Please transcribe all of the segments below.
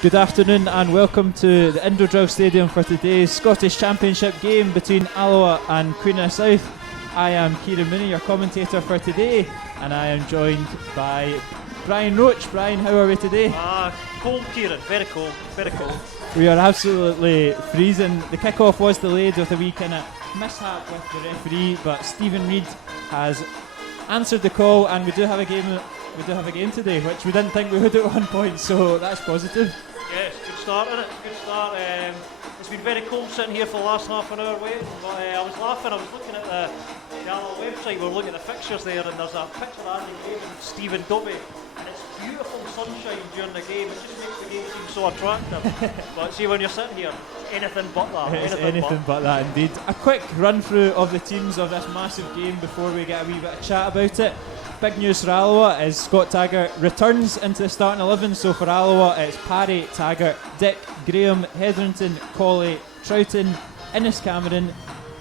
Good afternoon and welcome to the Indodrill Stadium for today's Scottish Championship game between Alloa and Queen of the South. I am Kieran Mooney, your commentator for today, and I am joined by Brian Roach. Brian, how are we today? Cold, Kieran, very cold, very cold. We are absolutely freezing. The kick-off was delayed with a wee kind of mishap with the referee, but Stephen Reid has answered the call, and we do have a game. We do have a game today, which we didn't think we would at one point, so that's positive. Yes, good start, isn't it? Good start. It's been very cold sitting here for the last half an hour waiting, but I was laughing. I was looking at the Alloa website. We're looking at the fixtures there, and there's a picture of Andy Gray and Stephen Duffy, and it's beautiful sunshine during the game. It just makes the game seem so attractive. But see, when you're sitting here, anything but that. It's anything but that indeed. A quick run through of the teams of this massive game before we get a wee bit of chat about it. Big news for Alloa is Scott Taggart returns into the starting 11. So for Alloa, it's Parry, Taggart, Dick, Graham, Hetherington, Colley, Troughton, Innes Cameron,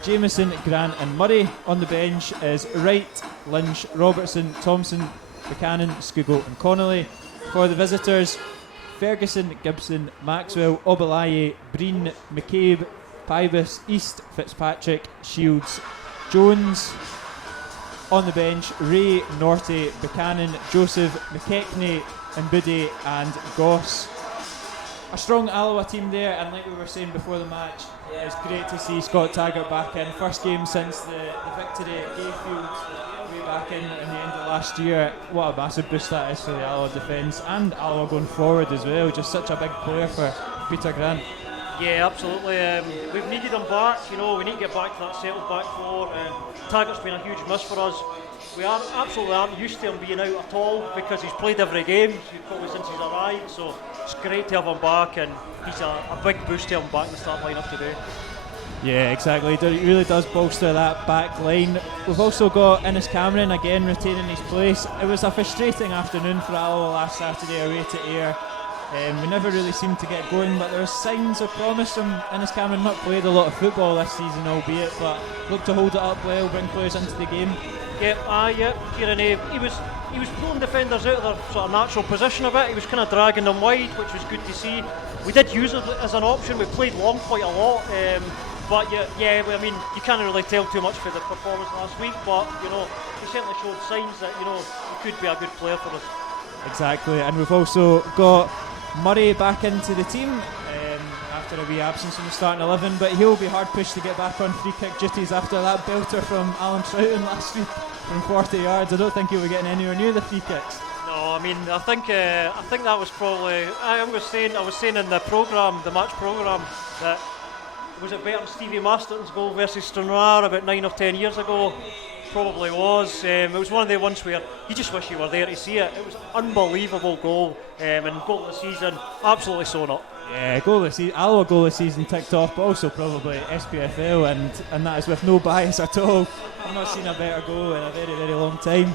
Jameson, Grant and Murray. On the bench is Wright, Lynch, Robertson, Thompson, Buchanan, Scugo and Connolly. For the visitors, Ferguson, Gibson, Maxwell, Obalaye, Breen, McCabe, Pybus, East, Fitzpatrick, Shields, Jones. On the bench, Ray, Norty, Buchanan, Joseph, McKechnie, Mbudi and Goss. A strong Alloa team there, and like we were saying before the match, it's great to see Scott Taggart back in. First game since the victory at Gayfield way back in the end of last year. What a massive boost that is for the Alloa defence and Alloa going forward as well. Just such a big player for Peter Grant. Yeah, absolutely. We've needed him back. You know, we need to get back to that settled back four. Taggart's been a huge miss for us. We aren't used to him being out at all because he's played every game, probably since he's arrived. So it's great to have him back, and he's a big boost to him back in the start lineup today. Yeah, exactly. It really does bolster that back line. We've also got Innes Cameron again retaining his place. It was a frustrating afternoon for Alloa last Saturday away to Ayr. We never really seemed to get going, but there's signs of promise from Innes Cameron. Not played a lot of football this season, albeit, but looked to hold it up well, bring players into the game. Kieran, he was pulling defenders out of their sort of natural position a bit. He was kind of dragging them wide, which was good to see. We did use it as an option. We played long quite a lot, but I mean, you can't really tell too much for the performance last week. But you know, he certainly showed signs that he could be a good player for us. Exactly, and we've also got Murray back into the team after a wee absence from the starting 11, but he'll be hard pushed to get back on free kick duties after that belter from Alan Troughton last week from 40 yards. I don't think he'll be getting anywhere near the free kicks. No, I mean, I think that was probably. I was saying in the programme, the match programme, that was it better than Stevie Masterton's goal versus Stranraer about 9 or 10 years ago. Probably was. It was one of the ones where you just wish you were there to see it. It was an unbelievable goal, and goal of the season, absolutely sewn up. Yeah, goal of the season, Alloa goal of the season ticked off, but also probably SPFL, and that is with no bias at all. I've not seen a better goal in a very, very long time.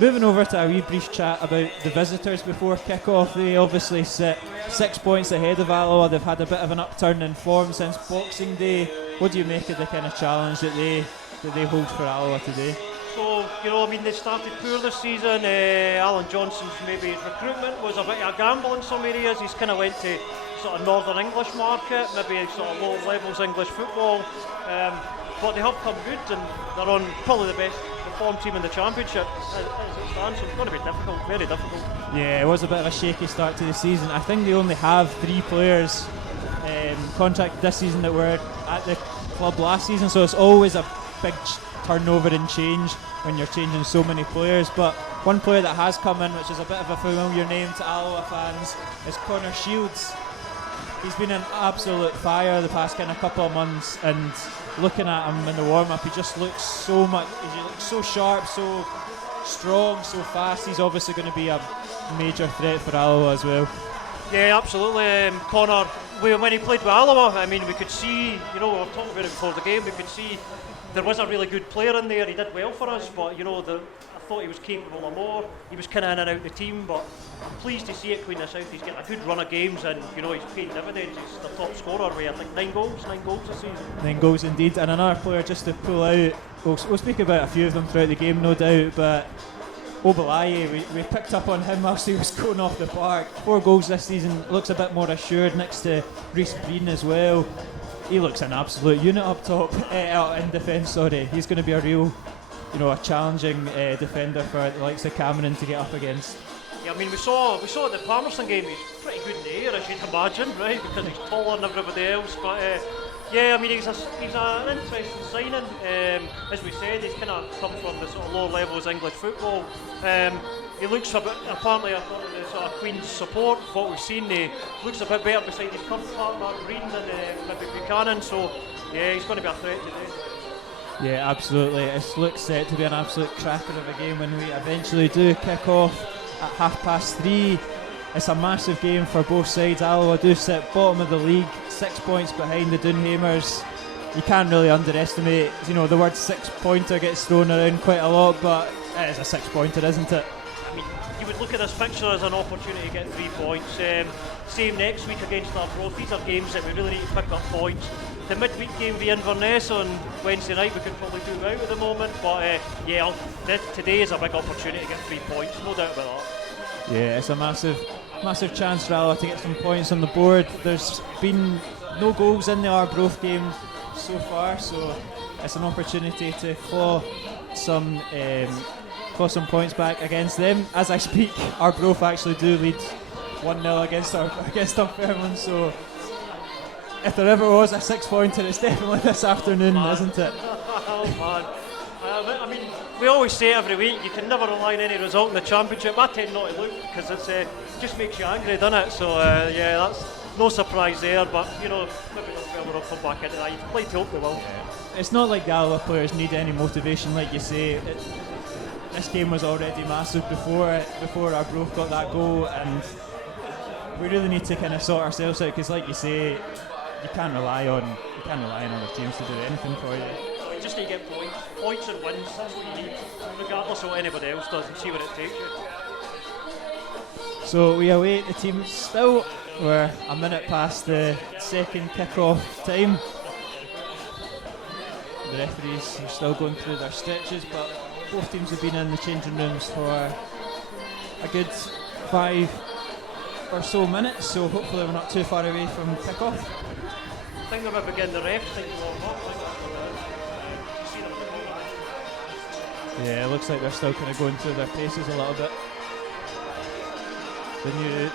Moving over to a wee brief chat about the visitors before kick-off. They obviously sit 6 points ahead of Alloa. They've had a bit of an upturn in form since Boxing Day. What do you make of the kind of challenge that they hold for Alloa today? So, I mean, they started poor this season. Alan Johnson's maybe recruitment was a bit of a gamble in some areas. He's kind of went to sort of Northern English market, maybe sort of low levels English football. But they have come good, and they're on probably the best performed team in the championship as it stands. So it's going to be difficult, very difficult. Yeah, it was a bit of a shaky start to the season. I think they only have 3 players contracted this season that were at the club last season, so it's always a big turnover and change when you're changing so many players. But one player that has come in, which is a bit of a familiar name to Alloa fans, is Connor Shields. He's been an absolute fire the past kind of couple of months, and looking at him in the warm-up, he just looks so sharp, so strong, so fast. He's obviously going to be a major threat for Alloa as well. Yeah, absolutely. Connor, when he played with Alloa, I mean, we could see, we were talking about it before the game, we could see there was a really good player in there. He did well for us, but I thought he was capable of more. He was kind of in and out the team, but I'm pleased to see it Queen of the South. He's getting a good run of games, and he's paying dividends. He's the top scorer with I think 9 goals this season. 9 goals indeed, and another player just to pull out. We'll speak about a few of them throughout the game, no doubt, but Obalaye, we picked up on him whilst he was going off the park. 4 goals this season, looks a bit more assured next to Reece Breen as well. He looks an absolute unit up top, in defence, sorry. He's going to be a real, a challenging defender for the likes of Cameron to get up against. Yeah, I mean, we saw at the Palmerston game, he's pretty good in the air, as you'd imagine, right? Because he's taller than everybody else. But yeah, I mean, he's an interesting signing. As we said, he's kind of come from the sort of lower levels of English football. He looks a bit, apparently, according to the sort of Queen's support, what we've seen, he looks a bit better beside his current partner, Green, than maybe Buchanan. So yeah, he's going to be a threat today. Yeah, absolutely. It looks set to be an absolute cracker of a game when we eventually do kick off at 3:30. It's a massive game for both sides. Alloa do sit bottom of the league, 6 points behind the Doonhamers. You can't really underestimate, the word 6-pointer gets thrown around quite a lot, but it is a 6-pointer, isn't it? I mean, you would look at this fixture as an opportunity to get 3 points. Same next week against Arbroath. These are games that we really need to pick up points. The midweek game v Inverness on Wednesday night we could probably do without at the moment, but today is a big opportunity to get 3 points, no doubt about that. Yeah, it's a massive chance for Alloa to get some points on the board. There's been no goals in the Arbroath game so far, so it's an opportunity to claw some points back against them. As I speak, Arbroath actually do lead 1-0 against Dunfermline, so if there ever was a 6-pointer, it's definitely this afternoon, isn't it? Oh man. I mean, we always say every week, you can never rely on any result in the Championship. I tend not to look because it just makes you angry, doesn't it? So yeah, that's no surprise there, but maybe Dunfermline will come back into that. You'd like to hope they will. Yeah. It's not like the Alloa players need any motivation, like you say. This game was already massive before Arbroath got that goal, and we really need to kind of sort ourselves out because, like you say, you can't rely on other teams to do anything for you. You just need to get points and wins. That's what you need, regardless of what anybody else does, and see where it takes you. So we await the team still. We're a minute past the second kick-off time. The referees are still going through their stretches, but both teams have been in the changing rooms for a good 5 or so minutes, so hopefully we're not too far away from kick-off. I think they might begin the ref thing to warm up. Yeah, it looks like they're still kind of going through their paces a little bit. The new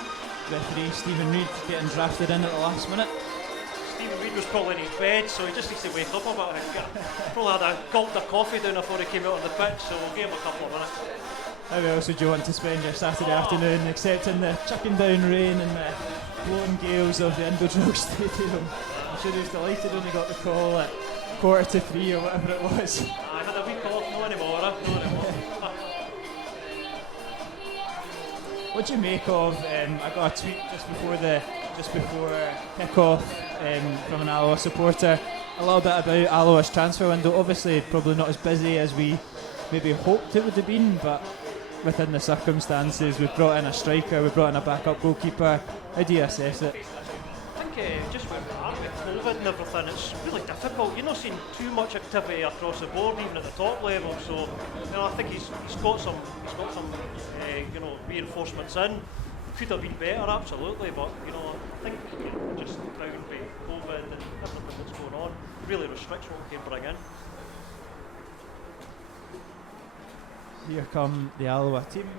referee, Stephen Reid, getting drafted in at the last minute. Stephen Reid was probably in his bed, so he just needs to wake up a bit. Probably had gulped a coffee down before he came out on the pitch, so we'll give him a couple of minutes. How else would you want to spend your Saturday afternoon except in the chucking down rain and the blowing gales of the Indoor Stadium? I'm sure he was delighted when he got the call at 2:45 or whatever it was. I had a week off, no anymore. What do you make of? I got a tweet just before kick-off from an Alloa supporter, a little bit about Alloa's transfer window. Obviously, probably not as busy as we maybe hoped it would have been, but within the circumstances, we've brought in a striker, we've brought in a backup goalkeeper. How do you assess it? I think just with COVID and everything, it's really difficult. You're not seeing too much activity across the board, even at the top level. So, I think he's got some reinforcements in. Could have been better, absolutely, but I think just drowned by COVID and everything that's going on really restricts what we can bring in. Here come the Alloa team,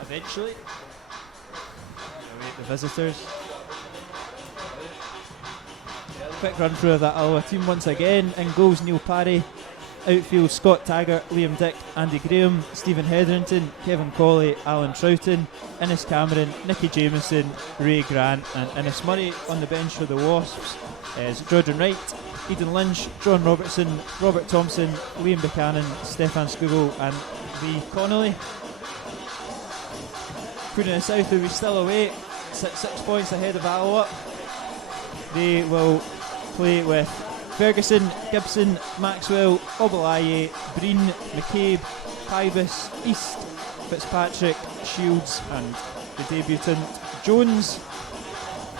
eventually. Await the visitors. Quick run through of that Alloa team once again. In goals, Neil Parry. Outfield, Scott Taggart, Liam Dick, Andy Graham, Stephen Hetherington, Kevin Colley, Alan Troughton, Innes Cameron, Nicky Jamieson, Ray Grant and Innes Murray. On the bench for the Wasps is Jordan Wright, Eden Lynch, John Robertson, Robert Thompson, Liam Buchanan, Stefan Skugel and Lee Connolly. Queen South, who we still await, 6 points ahead of Alloa. They will play with Ferguson, Gibson, Maxwell, Obalaye, Breen, McCabe, Pybus, East, Fitzpatrick, Shields and the debutant Jones.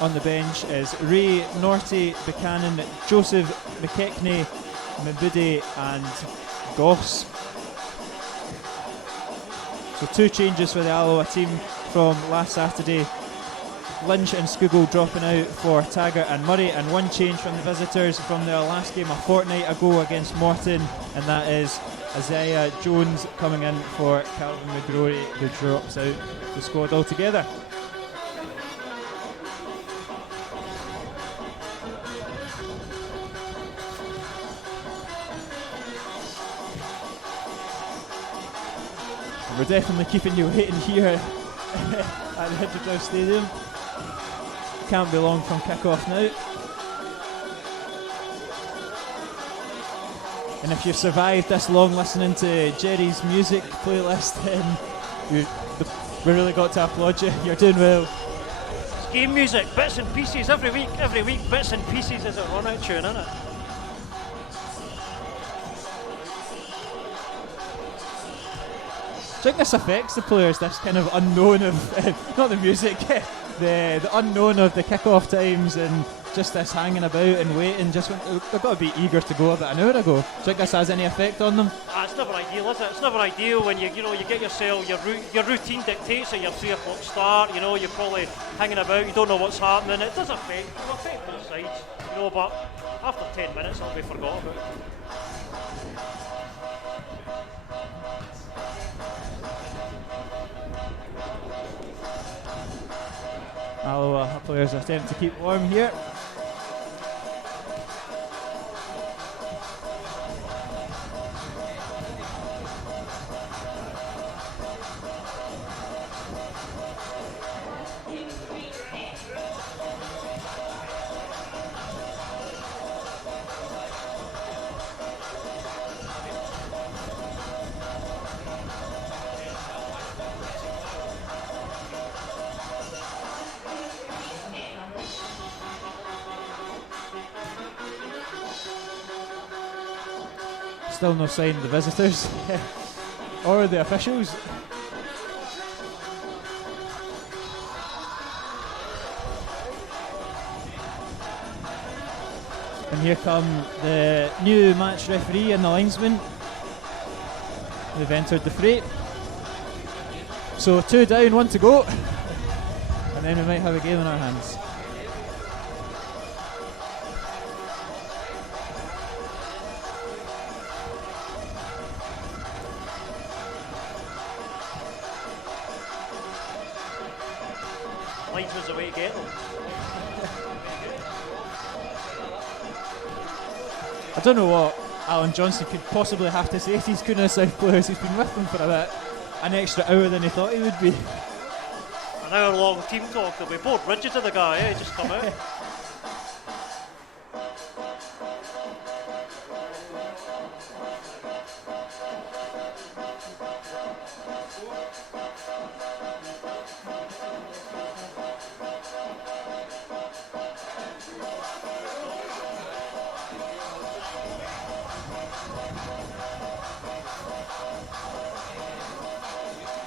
On the bench is Ray, Norty, Buchanan, Joseph, McKechnie, Mabudi and Goss. So 2 changes for the Alloa team from last Saturday. Lynch and Skugel dropping out for Taggart and Murray, and 1 change from the visitors from their last game a fortnight ago against Morton, and that is Isaiah Jones coming in for Calvin McGrory, who drops out the squad altogether. We're definitely keeping you waiting here at the Hydro Stadium. Can't be long from kick-off now. And if you've survived this long listening to Jerry's music playlist, then we really got to applaud you. You're doing well. It's game music, bits and pieces every week, bits and pieces is a run-out tune, isn't it? I think this affects the players, this kind of unknown of, not the music, the unknown of the kick-off times and just this hanging about and waiting. Just they've got to be eager to go about an hour ago. Do you think this has any effect on them? It's never ideal, is it? It's never ideal when you get yourself, your routine dictates at your 3 o'clock start, you're probably hanging about, you don't know what's happening. It does affect both sides, but after 10 minutes I'll be forgotten about it. Alloa players attempt to keep warm here. Still no sign of the visitors or the officials. And here come the new match referee and the linesman. They've entered the fray. So 2 down, 1 to go. And then we might have a game in our hands. Linesman's the way to get them. I don't know what Alan Johnson could possibly have to say to these Kuna South players. He's been with them for an extra hour than he thought he would be. An hour-long team talk. They'll be bored rigid to the guy. Just come out.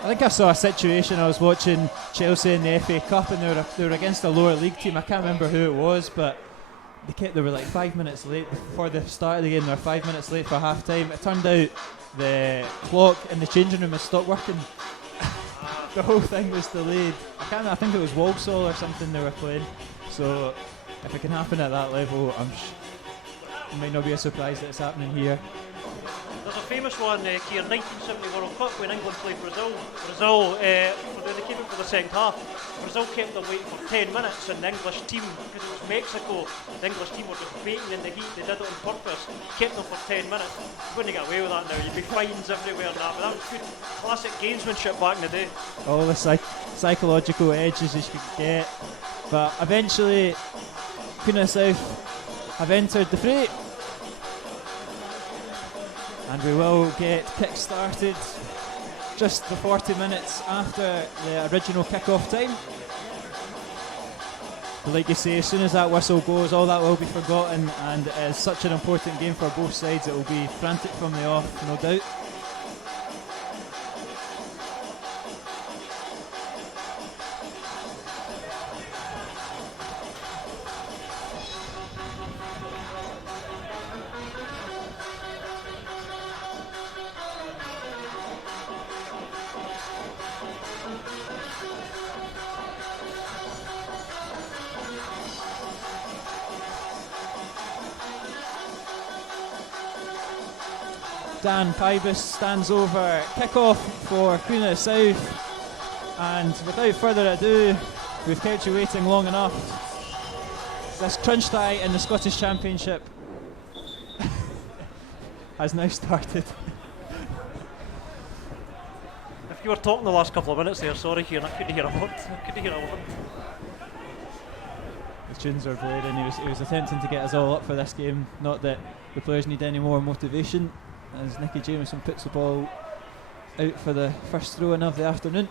I think I saw a situation. I was watching Chelsea in the FA Cup, and they were against a lower league team. I can't remember who it was, but they were like 5 minutes late before the start of the game. They were 5 minutes late for half time. It turned out the clock in the changing room had stopped working. The whole thing was delayed. I think it was Walsall or something they were playing. So if it can happen at that level, it might not be a surprise that it's happening here. There's a famous one, Keir, 1970 World Cup when England played Brazil. They came in for the second half. Brazil kept them waiting for 10 minutes, and the English team, because it was Mexico, the English team were just waiting in the heat. They did it on purpose, kept them for 10 minutes. You wouldn't get away with that now. You'd be fines everywhere and that. But that was good classic gamesmanship back in the day. All the psychological edges you could get. But eventually, Kuna South have entered the fray. And we will get kick-started just the 40 minutes after the original kick-off time. But like you say, as soon as that whistle goes, all that will be forgotten, and it is such an important game for both sides. It will be frantic from the off, no doubt. Dan Pybus stands over. Kick-off for Queen of the South. And without further ado, we've kept you waiting long enough. This crunch tie in the Scottish Championship has now started. If you were talking the last couple of minutes there, sorry, Kieran, I couldn't hear a word. The tunes are blaring. He was attempting to get us all up for this game. Not that the players need any more motivation, as Nicky Jameson puts the ball out for the first throw-in of the afternoon.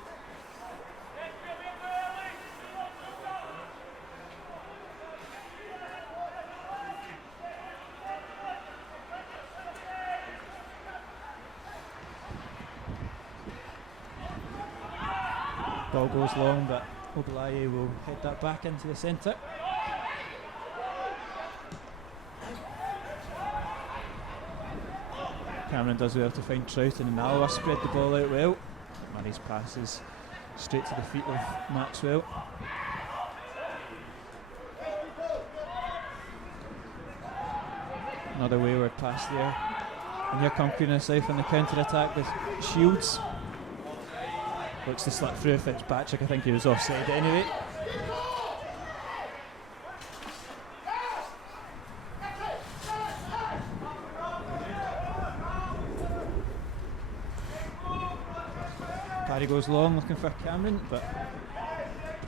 Ball goes long, but Ogulaye will head that back into the centre. Cameron does well to find Troughton, and Alloa spread the ball out well. Murray's passes straight to the feet of Maxwell. Another wayward pass there. And here come Queen of the South on the counter-attack with Shields. Looks to slip through Fitzpatrick. I think he was offside anyway. Parry goes long looking for Cameron, but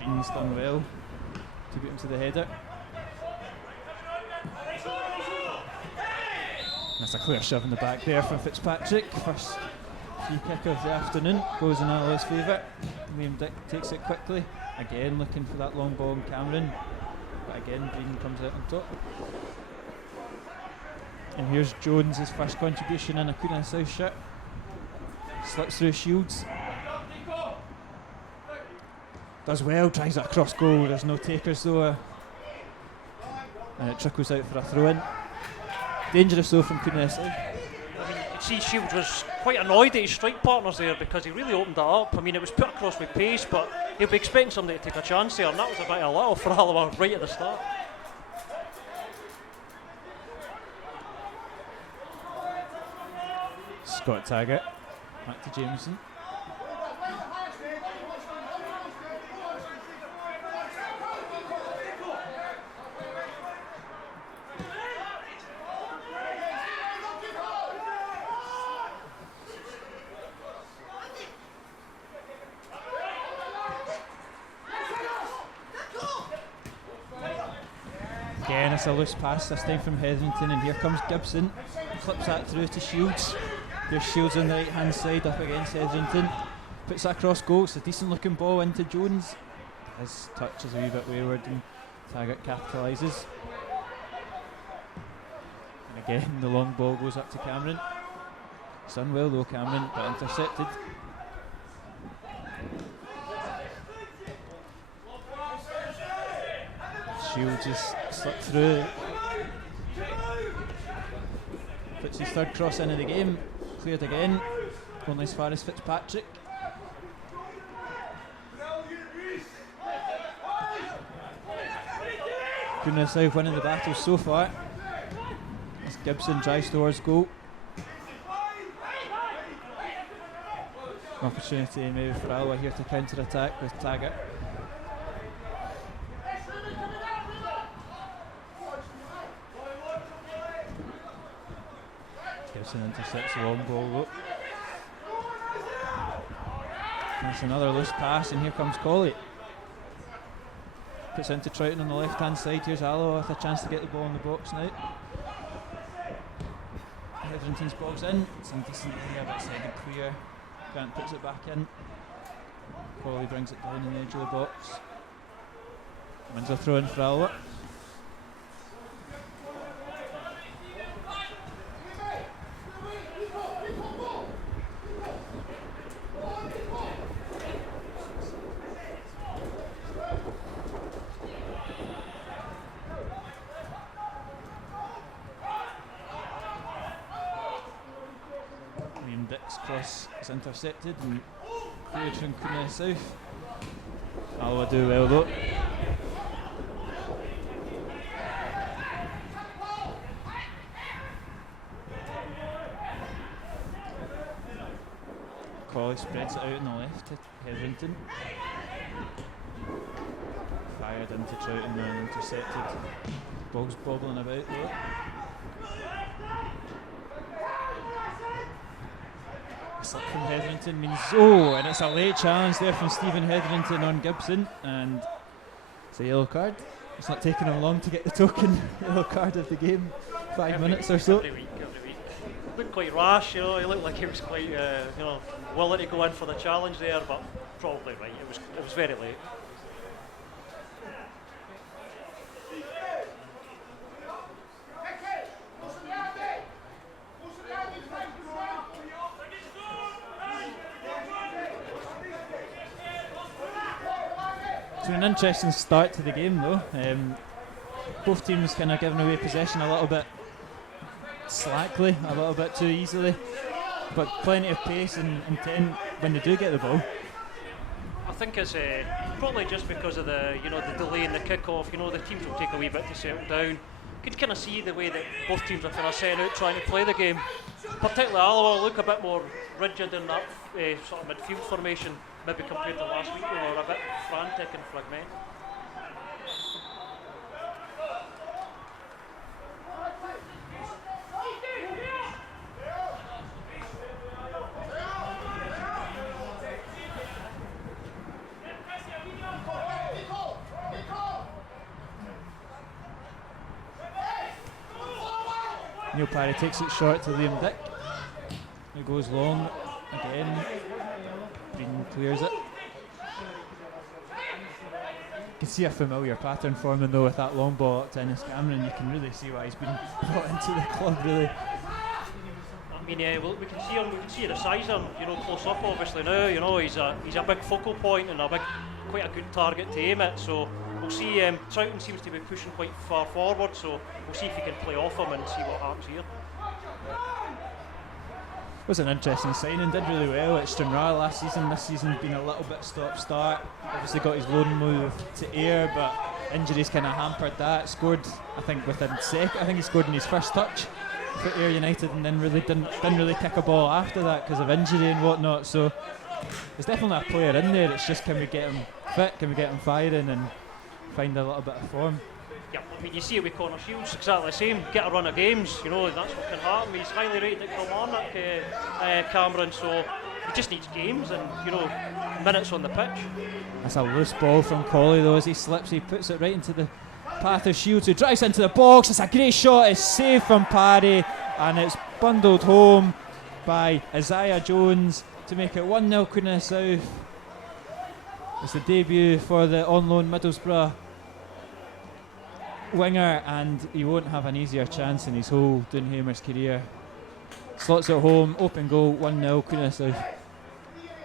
Green's done well to beat him to the header. That's a clear shove in the back there from Fitzpatrick. First free kick of the afternoon goes in Alloa's favour. Liam Dick takes it quickly, again looking for that long ball in Cameron, but again Green comes out on top. And here's Jones, his first contribution in a Queen of the South shirt. Slips through Shields. Does well, tries that cross goal. There's no takers though. And it trickles out for a throw in. Dangerous though from Queen of the South. I mean, you see Shields was quite annoyed at his strike partners there because he really opened that up. I mean, it was put across with pace, but he'll be expecting somebody to take a chance there, and that was a bit of a little for Alloa right at the start. Scott Taggart, back to Jameson. Again, it's a loose pass, this time from Hetherington, and here comes Gibson. Flips that through to Shields. There's Shields on the right hand side up against Hetherington. Puts that cross goal, it's a decent looking ball into Jones. His touch is a wee bit wayward and Taggart capitalises. And again, the long ball goes up to Cameron. It's done well though, Cameron, but intercepted. Shields just slipped through. Puts his third cross into the game. Cleared again. Only as far as Fitzpatrick. Queen of the South winning the battle so far. As Gibson drives towards goal. An opportunity maybe for Alloa here to counter attack with Taggart. Gibson intercepts the long ball though. That's another loose pass, and here comes Colley. Puts into Troughton on the left hand side. Here's Alloa with a chance to get the ball in the box now. Hetherington's ball's in. It's indecent area, but it's headed clear. Grant puts it back in. Colley brings it down in the edge of the box. Wins a throw in for Alloa. Dick's cross is intercepted and cleared from Queen of the South. Alloa do well though. He spreads it out on the left to Hetherington. Fired into Troughton and intercepted. Ball's bobbling about though. A slip from Hetherington means and it's a late challenge there from Stephen Hetherington on Gibson, and it's a yellow card. It's not taking him long to get the token yellow card of the game. 5 minutes or so. Every week. Looked quite rash, you know. He looked like he was quite, willing to go in for the challenge there, but probably right. It was very late. It's been an interesting start to the game though. Both teams kind of giving away possession a little bit slackly, a little bit too easily, but plenty of pace and intent when they do get the ball. I think it's probably just because of the delay in the kick-off. The teams will take a wee bit to settle down. You can kind of see the way that both teams are kind of setting out trying to play the game. Particularly Alloa look a bit more rigid in that sort of midfield formation, maybe compared to last week, they were a bit frantic and fragmented. Neil Parry takes it short to Liam Dick. He goes long again. Green clears it. You can see a familiar pattern forming though with that long ball up to Ennis Cameron. You can really see why he's been brought into the club, really. I mean, we can see him. We can see the size of him. Close up, obviously now. He's a big focal point and quite a good target to aim at. So we'll see. Troughton seems to be pushing quite far forward. So we'll see if he can play off him and see what happens here. Was an interesting signing, did really well at Stranraer last season. This season been a little bit stop-start. Obviously got his loan move to Ayr, but injuries kind of hampered that. Scored, I think, within second. I think he scored in his first touch for Ayr United, and then really didn't really kick a ball after that because of injury and whatnot. So there's definitely a player in there. It's just, can we get him fit? Can we get him firing and find a little bit of form? Yeah, I mean, you see it with Connor Shields, exactly the same. Get a run of games, that's what can happen. He's highly rated at Kilmarnock, Cameron, so he just needs games and, minutes on the pitch. That's a loose ball from Colley though. As he slips, he puts it right into the path of Shields, who drives into the box. It's a great shot. It's saved from Parry, and it's bundled home by Isaiah Jones to make it 1-0 Queen of the South. It's the debut for the on loan Middlesbrough winger, and he won't have an easier chance in his whole Doonhamer's career. Slots it home, open goal, 1-0 Queen of the South.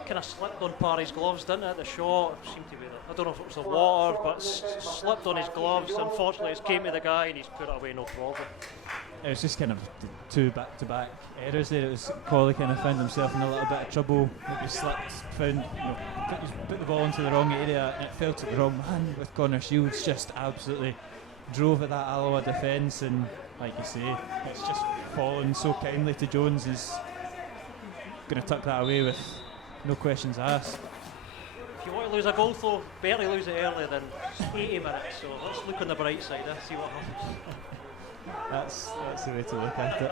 Kind of slipped on Parry's gloves, didn't it? The shot seemed to be I don't know if it was the water, but slipped on his gloves. Unfortunately, it came to the guy and he's put it away, no problem. It was just kind of two back-to-back errors there. It was Colley kind of found himself in a little bit of trouble. Maybe slipped, put the ball into the wrong area, and it fell to the wrong man. With Connor Shields just absolutely drove at that Alloa defence, and like you say, it's just fallen so kindly to Jones. He's going to tuck that away with no questions asked. If you want to lose a goal though, better lose it early than 80 minutes, so let's look on the bright side, see what happens. That's the way to look at it.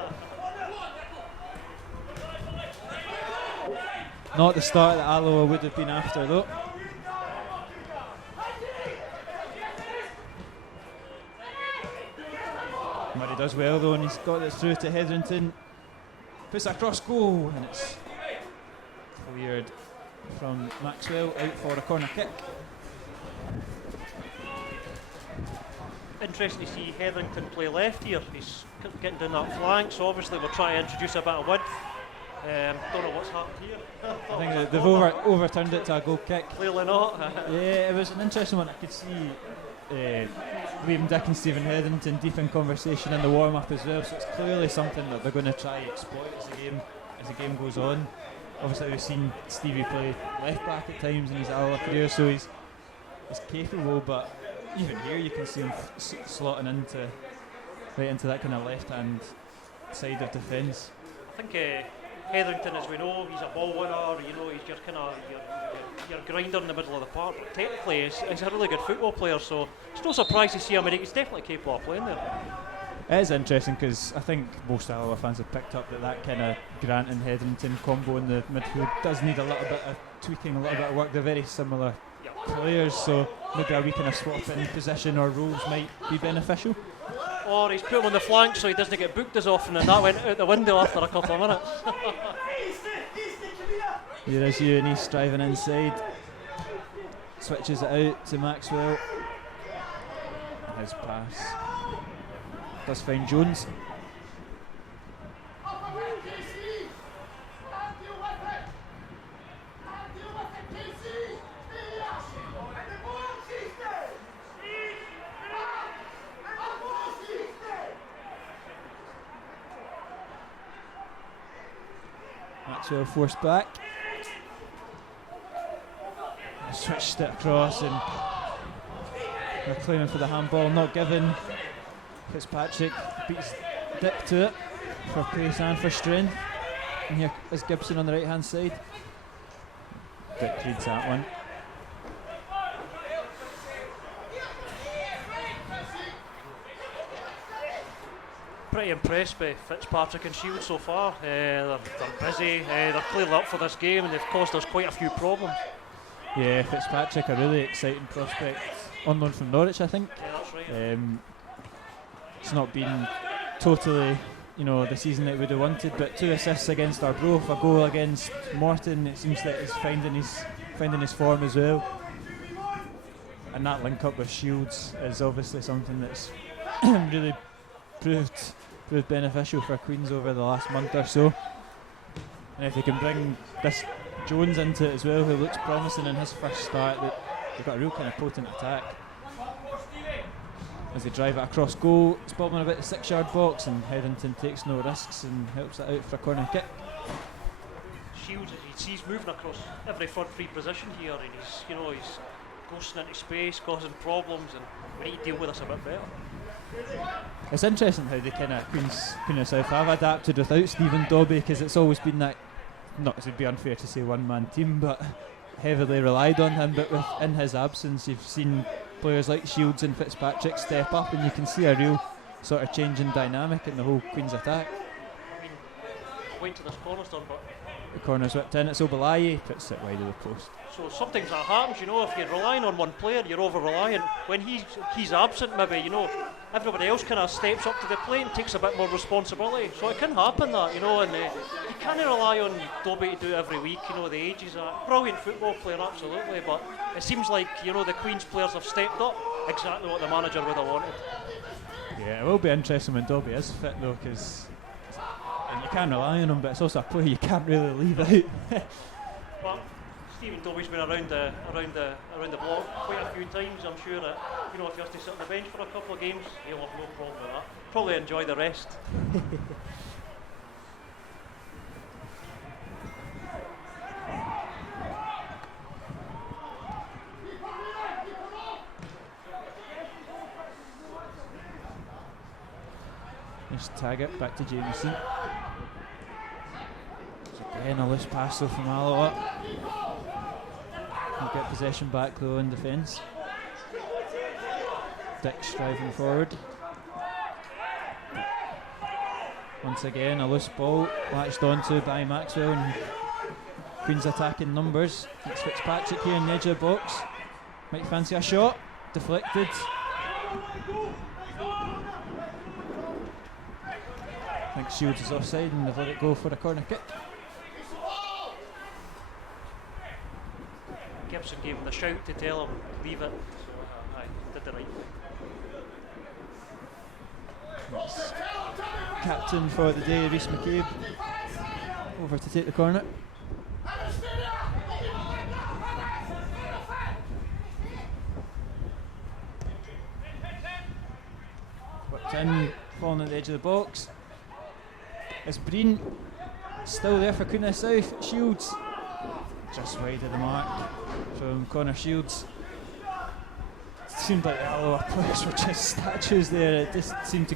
Not the start that Alloa would have been after though. Murray does well though, and he's got it through to Hetherington. Puts a cross goal, and it's cleared from Maxwell out for a corner kick. Interesting to see Hetherington play left here. He's getting down that flank, so obviously we're trying to introduce a bit of width. Don't know what's happened here. I think they've overturned it to a goal kick. Clearly not. Yeah, it was an interesting one. I could see Liam Dick and Stephen Hetherington deep in conversation in the warm-up as well, so it's clearly something that they're going to try to exploit as the game goes on. Obviously we've seen Stevie play left back at times in his Alloa career, so he's capable, but even here you can see him slotting right into that kind of left hand side of defence. I think Hetherington, as we know, he's a ball winner. He's your kind of your grinder in the middle of the park. But technically, he's a really good football player. So it's no surprise to see him. He's definitely capable of playing there. It is interesting because I think most Alloa fans have picked up that kind of Grant and Hetherington combo in the midfield does need a little bit of tweaking, a little bit of work. They're very similar players, so maybe a wee kind of swap in position or roles might be beneficial. Or he's put him on the flank so he doesn't get booked as often, and that went out the window after a couple of minutes. Here is Eunice driving inside, switches it out to Maxwell. His pass does find Jones. Maxwell forced back. Switched it across and they're claiming for the handball, not given. Fitzpatrick beats Dick to it for pace and for strength. And here is Gibson on the right hand side. Dick reads that one. Pretty impressed by Fitzpatrick and Shields so far. They're busy, they're clearly up for this game, and they've caused us quite a few problems. Yeah, Fitzpatrick, a really exciting prospect, on loan from Norwich, I think. Yeah, that's right. It's not been totally, the season that we'd have wanted, but 2 assists against Arbroath, a goal against Morton. It seems that he's finding his form as well. And that link up with Shields is obviously something that's really proved beneficial for Queens over the last month or so. And if they can bring this Jones into it as well, who looks promising in his first start, they've got a real kind of potent attack. As they drive it across goal, it's bobbing about the 6-yard box, and Hetherington takes no risks and helps it out for a corner kick. Shields, he's moving across every front free position here, and he's ghosting into space, causing problems, and we need to deal with this a bit better. It's interesting how the kind of Queen of South have adapted without Stephen Dobby, because it's always been that, not to be unfair to say one-man team, but heavily relied on him. But in his absence, you've seen players like Shields and Fitzpatrick step up, and you can see a real sort of change in dynamic in the whole Queen's attack. I mean, went to this cornerstone, but the corner's whipped in, it's Obalaye, puts it wide of the post. So sometimes that happens, if you're relying on one player, you're over-reliant. When he's absent, maybe, everybody else kind of steps up to the plate and takes a bit more responsibility. So it can happen that, and you can't rely on Dobby to do it every week. The age is a brilliant football player, absolutely, but it seems like, the Queen's players have stepped up exactly what the manager would have wanted. Yeah, it will be interesting when Dobby is fit though, because you can rely on him, but it's also a player you can't really leave out. But Stephen Dobby's been around the block quite a few times. I'm sure that if he has to sit on the bench for a couple of games, he'll have no problem with that. Probably enjoy the rest. Just tag it back to Jamieson. Again, a loose pass though from Alloa. We'll get possession back though in defence. Dick's driving forward. Once again, a loose ball latched onto by Maxwell, and Queen's attacking numbers. It's Fitzpatrick here in the edge of the box. Might fancy a shot. Deflected. I think Shields is offside and they've let it go for a corner kick. Gibson gave him the shout to tell him, leave it. So, did the right Yes. Captain for the day, Rhys McCabe, over to take the corner. Whipped in, falling at the edge of the box. Is Breen still there for Queen of South? Shields just wide of the mark from Connor Shields. seemed like the Alloa players were just statues there. It just seemed to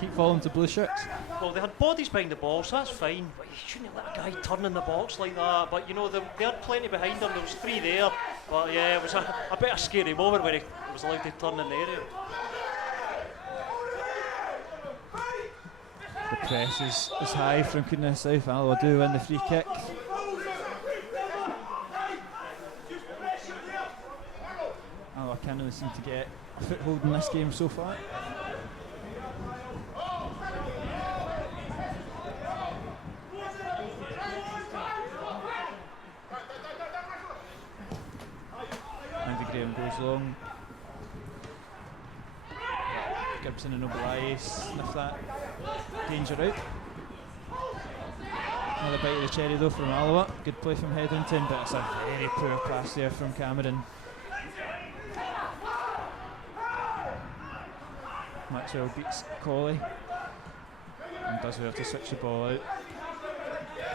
keep falling to blue shirts. Well, they had bodies behind the ball, so that's fine. But you shouldn't let a guy turn in the box like that. But you know, they had plenty behind them. There was 3 there. But yeah, it was a bit of a scary moment when he was allowed to turn in the area. The press is high from Cúna South. Alloa do win the free kick. Alloa can't really seem to get a foothold in this game so far. Andy Graham goes long. Gibson and Obalaye sniff that danger out. Another bite of the cherry though from Alloa. Good play from Hetherington, but it's a very poor pass there from Cameron. Maxwell beats Colley and does well to switch the ball out.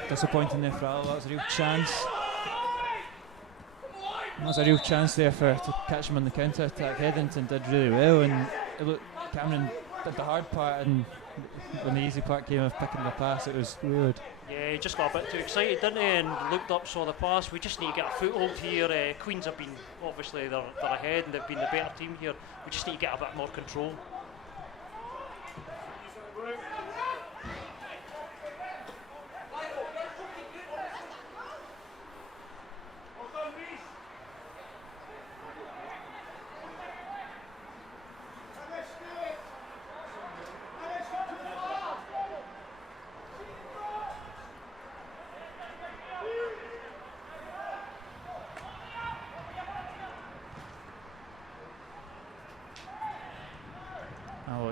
Disappointing there for Alloa. That's a real chance. That's a real chance there to catch him on the counter attack. Hetherington did really well, and it looked Cameron did the hard part, and when the easy part came of picking the pass, it was weird. Yeah, he just got a bit too excited, didn't he? And looked up, saw the pass. We just need to get a foothold here. Queens have been, obviously, they're ahead and they've been the better team here. We just need to get a bit more control.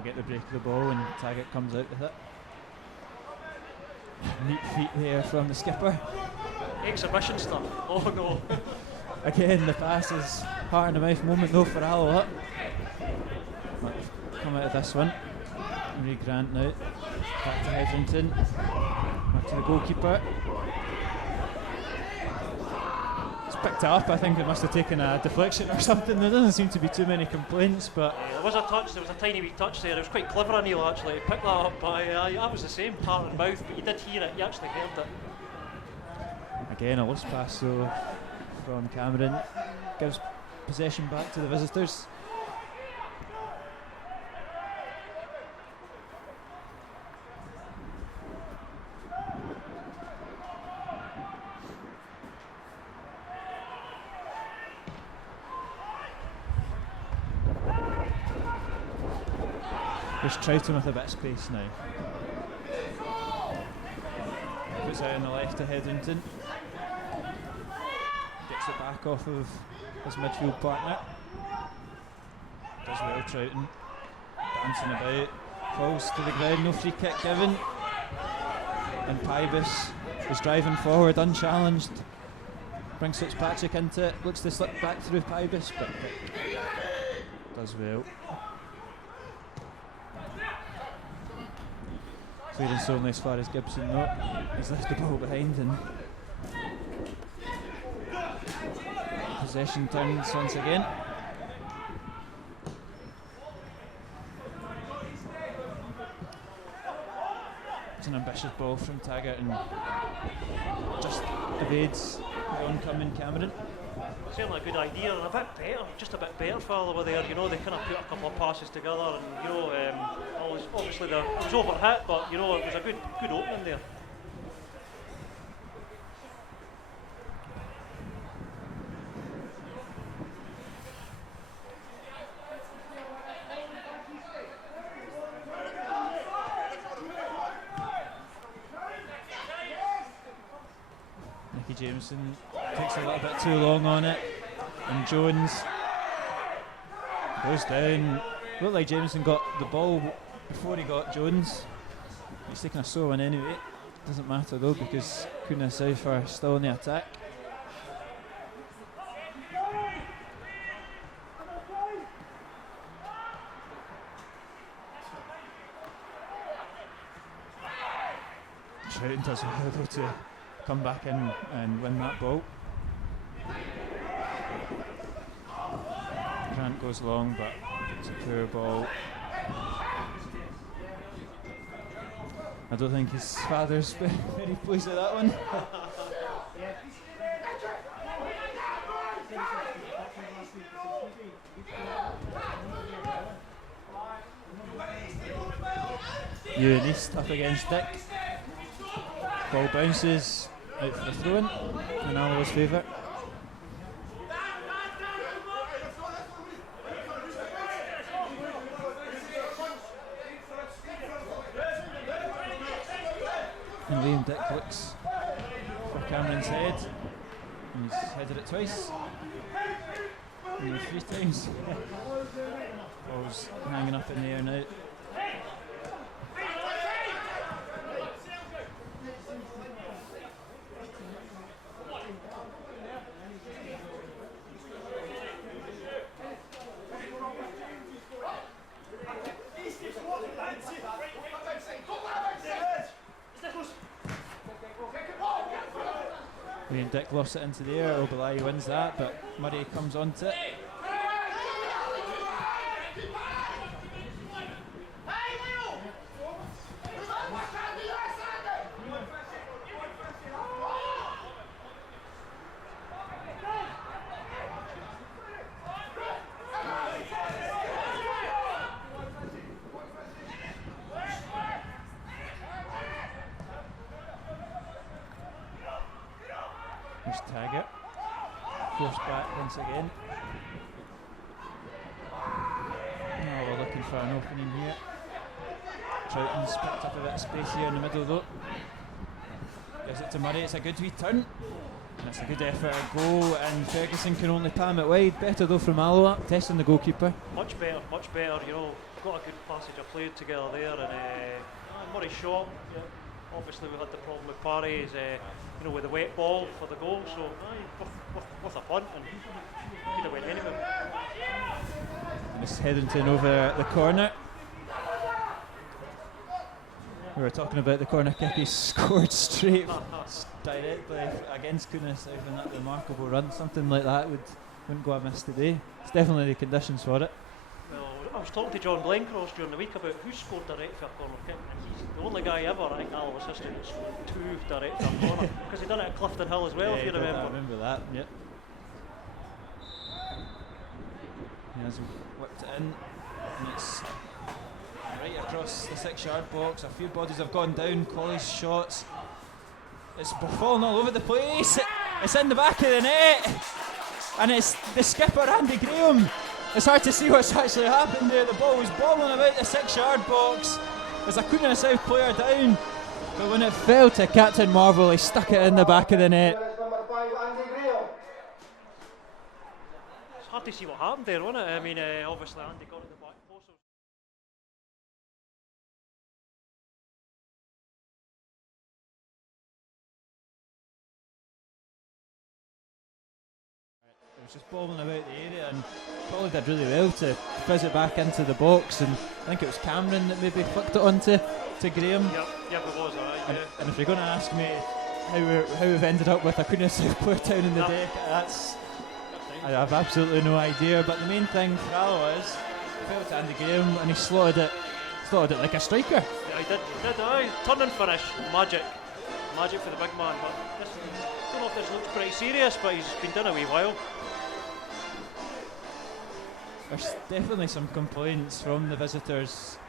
Get the break of the ball and Taggart comes out with it. Neat feet there from the skipper. Exhibition stuff. Oh no. Again, the pass is heart in the mouth moment though for Alloa. Come out of this one. Marie Grant now. Back to Hetherington. Back to the goalkeeper. Picked it up. I think it must have taken a deflection or something. There doesn't seem to be too many complaints, but there was a touch. There was a tiny wee touch there. It was quite clever, Neil, actually. He picked that up, but I was the same, heart and mouth. But you did hear it. You actually heard it. Again, a loose pass though from Cameron gives possession back to the visitors. There's Troughton with a bit of space now. Puts out on the left to Hetherington. Gets it back off of his midfield partner. Does well, Troughton. Dancing about. Falls to the ground, no free kick given. And Pybus is driving forward unchallenged. Brings Fitzpatrick into it. Looks to slip back through Pybus, but does well. Clearance only as far as Gibson though. He's left the ball behind and possession turns once again. It's an ambitious ball from Taggart and just evades the oncoming Cameron. Certainly a good idea, and a bit better, just a bit better for Alloa there. You know, they kind of put a couple of passes together, and you know, obviously it was overhit, but you know, it was a good opening there. Nicky Jameson takes a little bit too long on it, and Jones goes down. Looked like Jameson got the ball before he got Jones. He's taking a sore one anyway. Doesn't matter though because Cúna South are still on the attack. Troughton does well though to come back in and win that ball. Grant goes long, but it's a poor ball. I don't think his father's very pleased with that one. Ewan East up against Dick. Ball bounces out for the throw-in in Alloa's favour. And Liam Dick looks for Cameron's head, and he's headed it twice, and 3 times. Ball's hanging up in the air now. Liam Dick lofts it into the air. Obelai wins that, but Murray comes onto it. There's Taggart, forced back once again. Now we're looking for an opening here. Troughton's picked up a bit of space here in the middle though. Gives it to Murray, it's a good wee turn. And it's a good effort at goal, and Ferguson can only palm it wide. Better though from Alloa, testing the goalkeeper. Much better, you know, got a good passage of play together there, and Murray shot. Yeah. Obviously we had the problem with Parry, you know, with the wet ball for the goal, so with a punt, and could have went anywhere. And it's Hetherington over the corner. We were talking about the corner kick, he scored straight directly against Kunis out in that remarkable run. Something like that wouldn't go amiss today. It's definitely the conditions for it. Well, I was talking to John Blenkrose during the week about who scored direct for a corner kick, and he's the only guy ever, I think, in Alloa's history that scored 2 direct for a corner, because he done it at Clifton Hill as well, Yeah, if you remember. I remember that, yep. He has whipped it in, and it's right across the 6-yard box. A few bodies have gone down. Colley's shots, it's falling all over the place. It's in the back of the net, and it's the skipper Andy Graham. It's hard to see what's actually happened there. The ball was bobbling about the 6-yard box. There's a Coonass South player down, but when it fell to Captain Marvel, he stuck it in the back of the net. It's hard to see what happened there, wasn't it? I mean, obviously Andy got it the back post. It was just bobbling about the area, and Collie did really well to fizz it back into the box, and I think it was Cameron that maybe flicked it onto Graham. Yep, it was, yeah. And if you're going to ask me how we've ended up with a Coonass South player down in the deck, I have absolutely no idea. But the main thing for Alloa is it fell to Andy Graham, and he slotted it like a striker. Yeah, he did. Turn and finish, magic for the big man. But I don't know if this looks pretty serious, but he's been done a wee while. There's definitely some complaints from the visitors.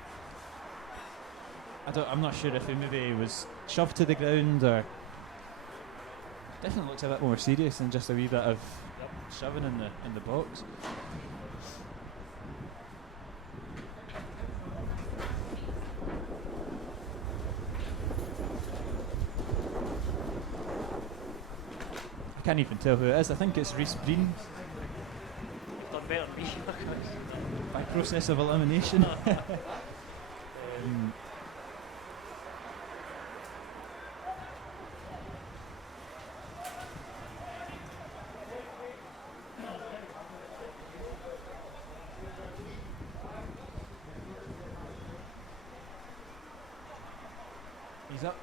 I'm not sure if he maybe was shoved to the ground, or definitely looks a bit more serious than just a wee bit of shoving in the box. I can't even tell who it is. I think it's Reece Breen. Done better than me. By process of elimination. He's up,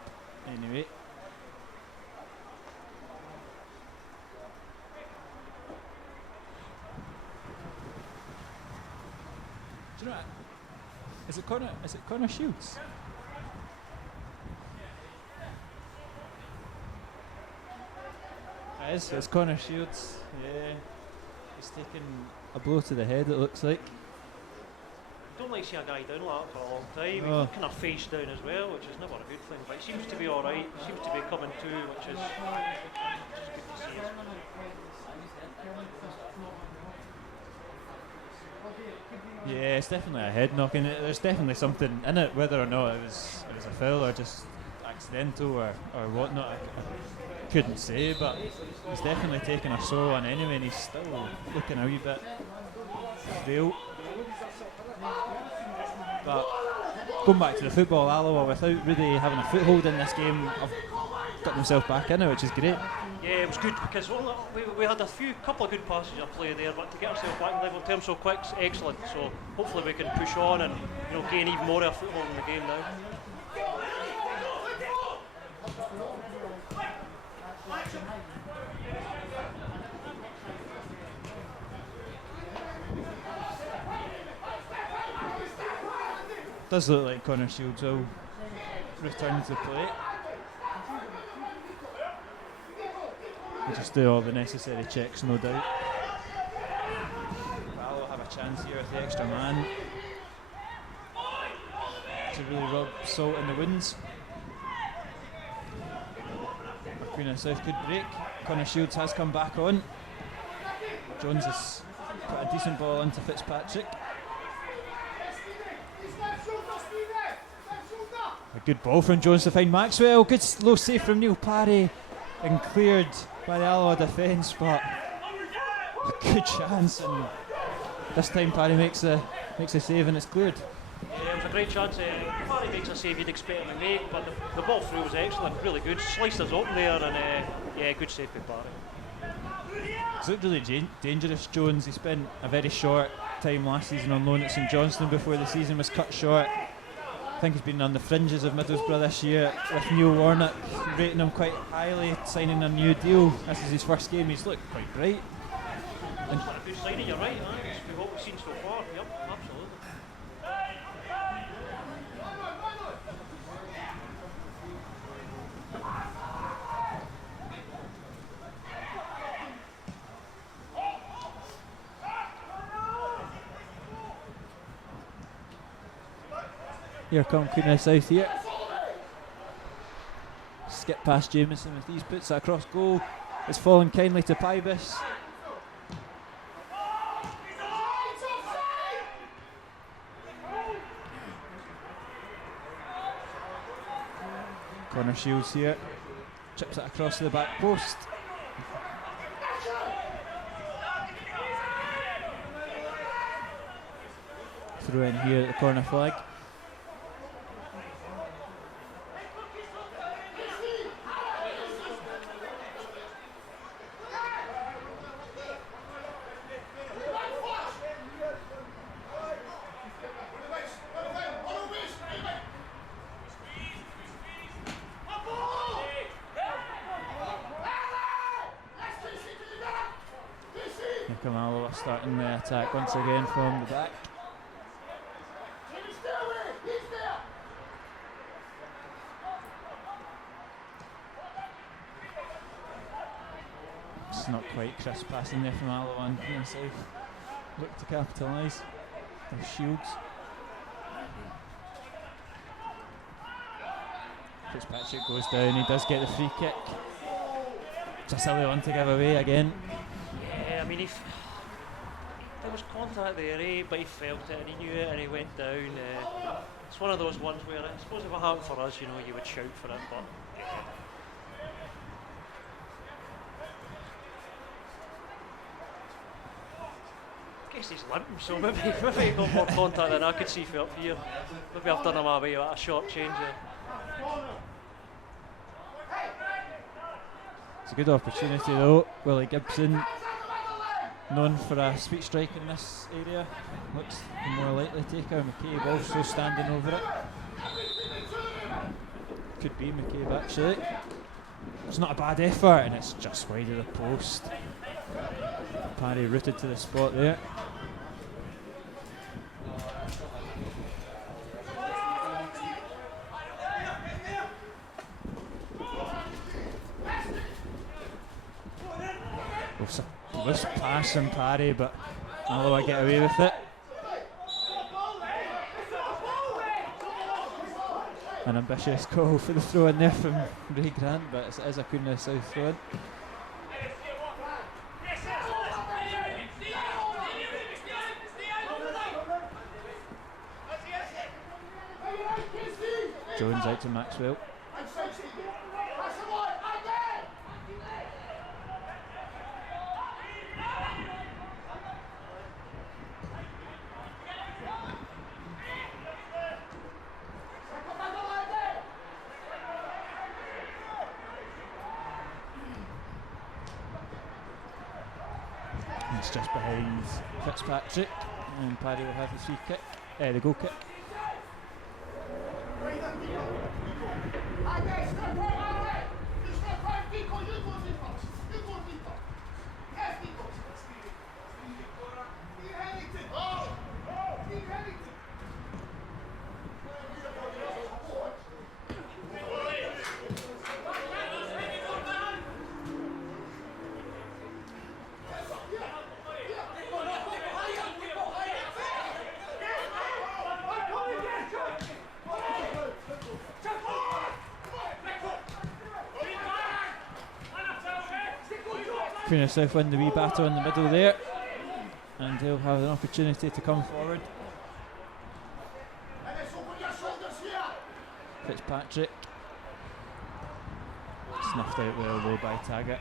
anyway. Is it Connor Shields? It's Connor Shields. Yeah, he's taken a blow to the head. It looks like. Don't like seeing a guy down like that for a long time. Oh. He's kind of face down as well, which is never a good thing. But he seems to be all right. Seems to be coming to, which is good to see. Yeah, it's definitely a head knock, and there's definitely something in it, whether or not it was a foul or just accidental or whatnot. I couldn't say, but he's definitely taken a sore one anyway, and he's still looking a wee bit frail. But going back to the football, Alloa, without really having a foothold in this game, have got themselves back in it, which is great. Yeah, it was good because we had a couple of good passes of play there, but to get ourselves back in level terms so quick's excellent. So hopefully we can push on and gain even more of a foothold in the game now. Does look like Connor Shields will return to the plate. We'll just do all the necessary checks, no doubt. Alloa have a chance here with the extra man to really rub salt in the wounds. Queen of South could break. Connor Shields has come back on. Jones has put a decent ball into Fitzpatrick. A good ball from Jones to find Maxwell. Good slow save from Neil Parry and cleared by the Alloa defence, but a good chance, and this time Parry makes a save and it's cleared. Yeah, it was a great chance. Parry makes a save you'd expect him to make, but the ball through was excellent, really good. Sliced us open there, and yeah, good save by Parry. He's looked really dangerous, Jones. He spent a very short time last season on loan at St Johnstone before the season was cut short. I think he's been on the fringes of Middlesbrough this year, with Neil Warnock rating him quite highly, signing a new deal. This is his first game. He's looked quite bright. And a good signing, you're right. It's what we've seen so far. Yep, absolutely. Here come Queen of the South here. Skip past Jameson with these, puts that across goal. It's fallen kindly to Pybus. Connor Shields here. Chips it across to the back post. Throw in here at the corner flag. Alloa starting the attack once again from the back. It's not quite crisp passing there from Alloa and Queen of South. Look to capitalise. There's Shields. Fitzpatrick goes down, he does get the free kick. It's a silly one to give away again. Yeah, I mean, there was contact there, but he felt it and he knew it and he went down. It's one of those ones where I suppose if it happened for us, you would shout for it, but I guess he's limping, so maybe he got more contact than I could see from up here. Maybe I've done him away with a short change there. It's a good opportunity though. Willie Gibson, known for a sweet strike in this area, looks the more likely taker. McCabe also standing over it. Could be McCabe actually. It's not a bad effort and it's just wide of the post. Parry rooted to the spot there. It's a loose pass from Parry, but Alloa get away with it. An ambitious call for the throw in there from Ray Grant, but it is a Cúna South throw in. Jones out to Maxwell. It's just behind Fitzpatrick, and Paddy will have the free kick, the goal kick. Cúna South win the wee battle in the middle there, and they'll have an opportunity to come forward. Fitzpatrick snuffed out well though by Taggart,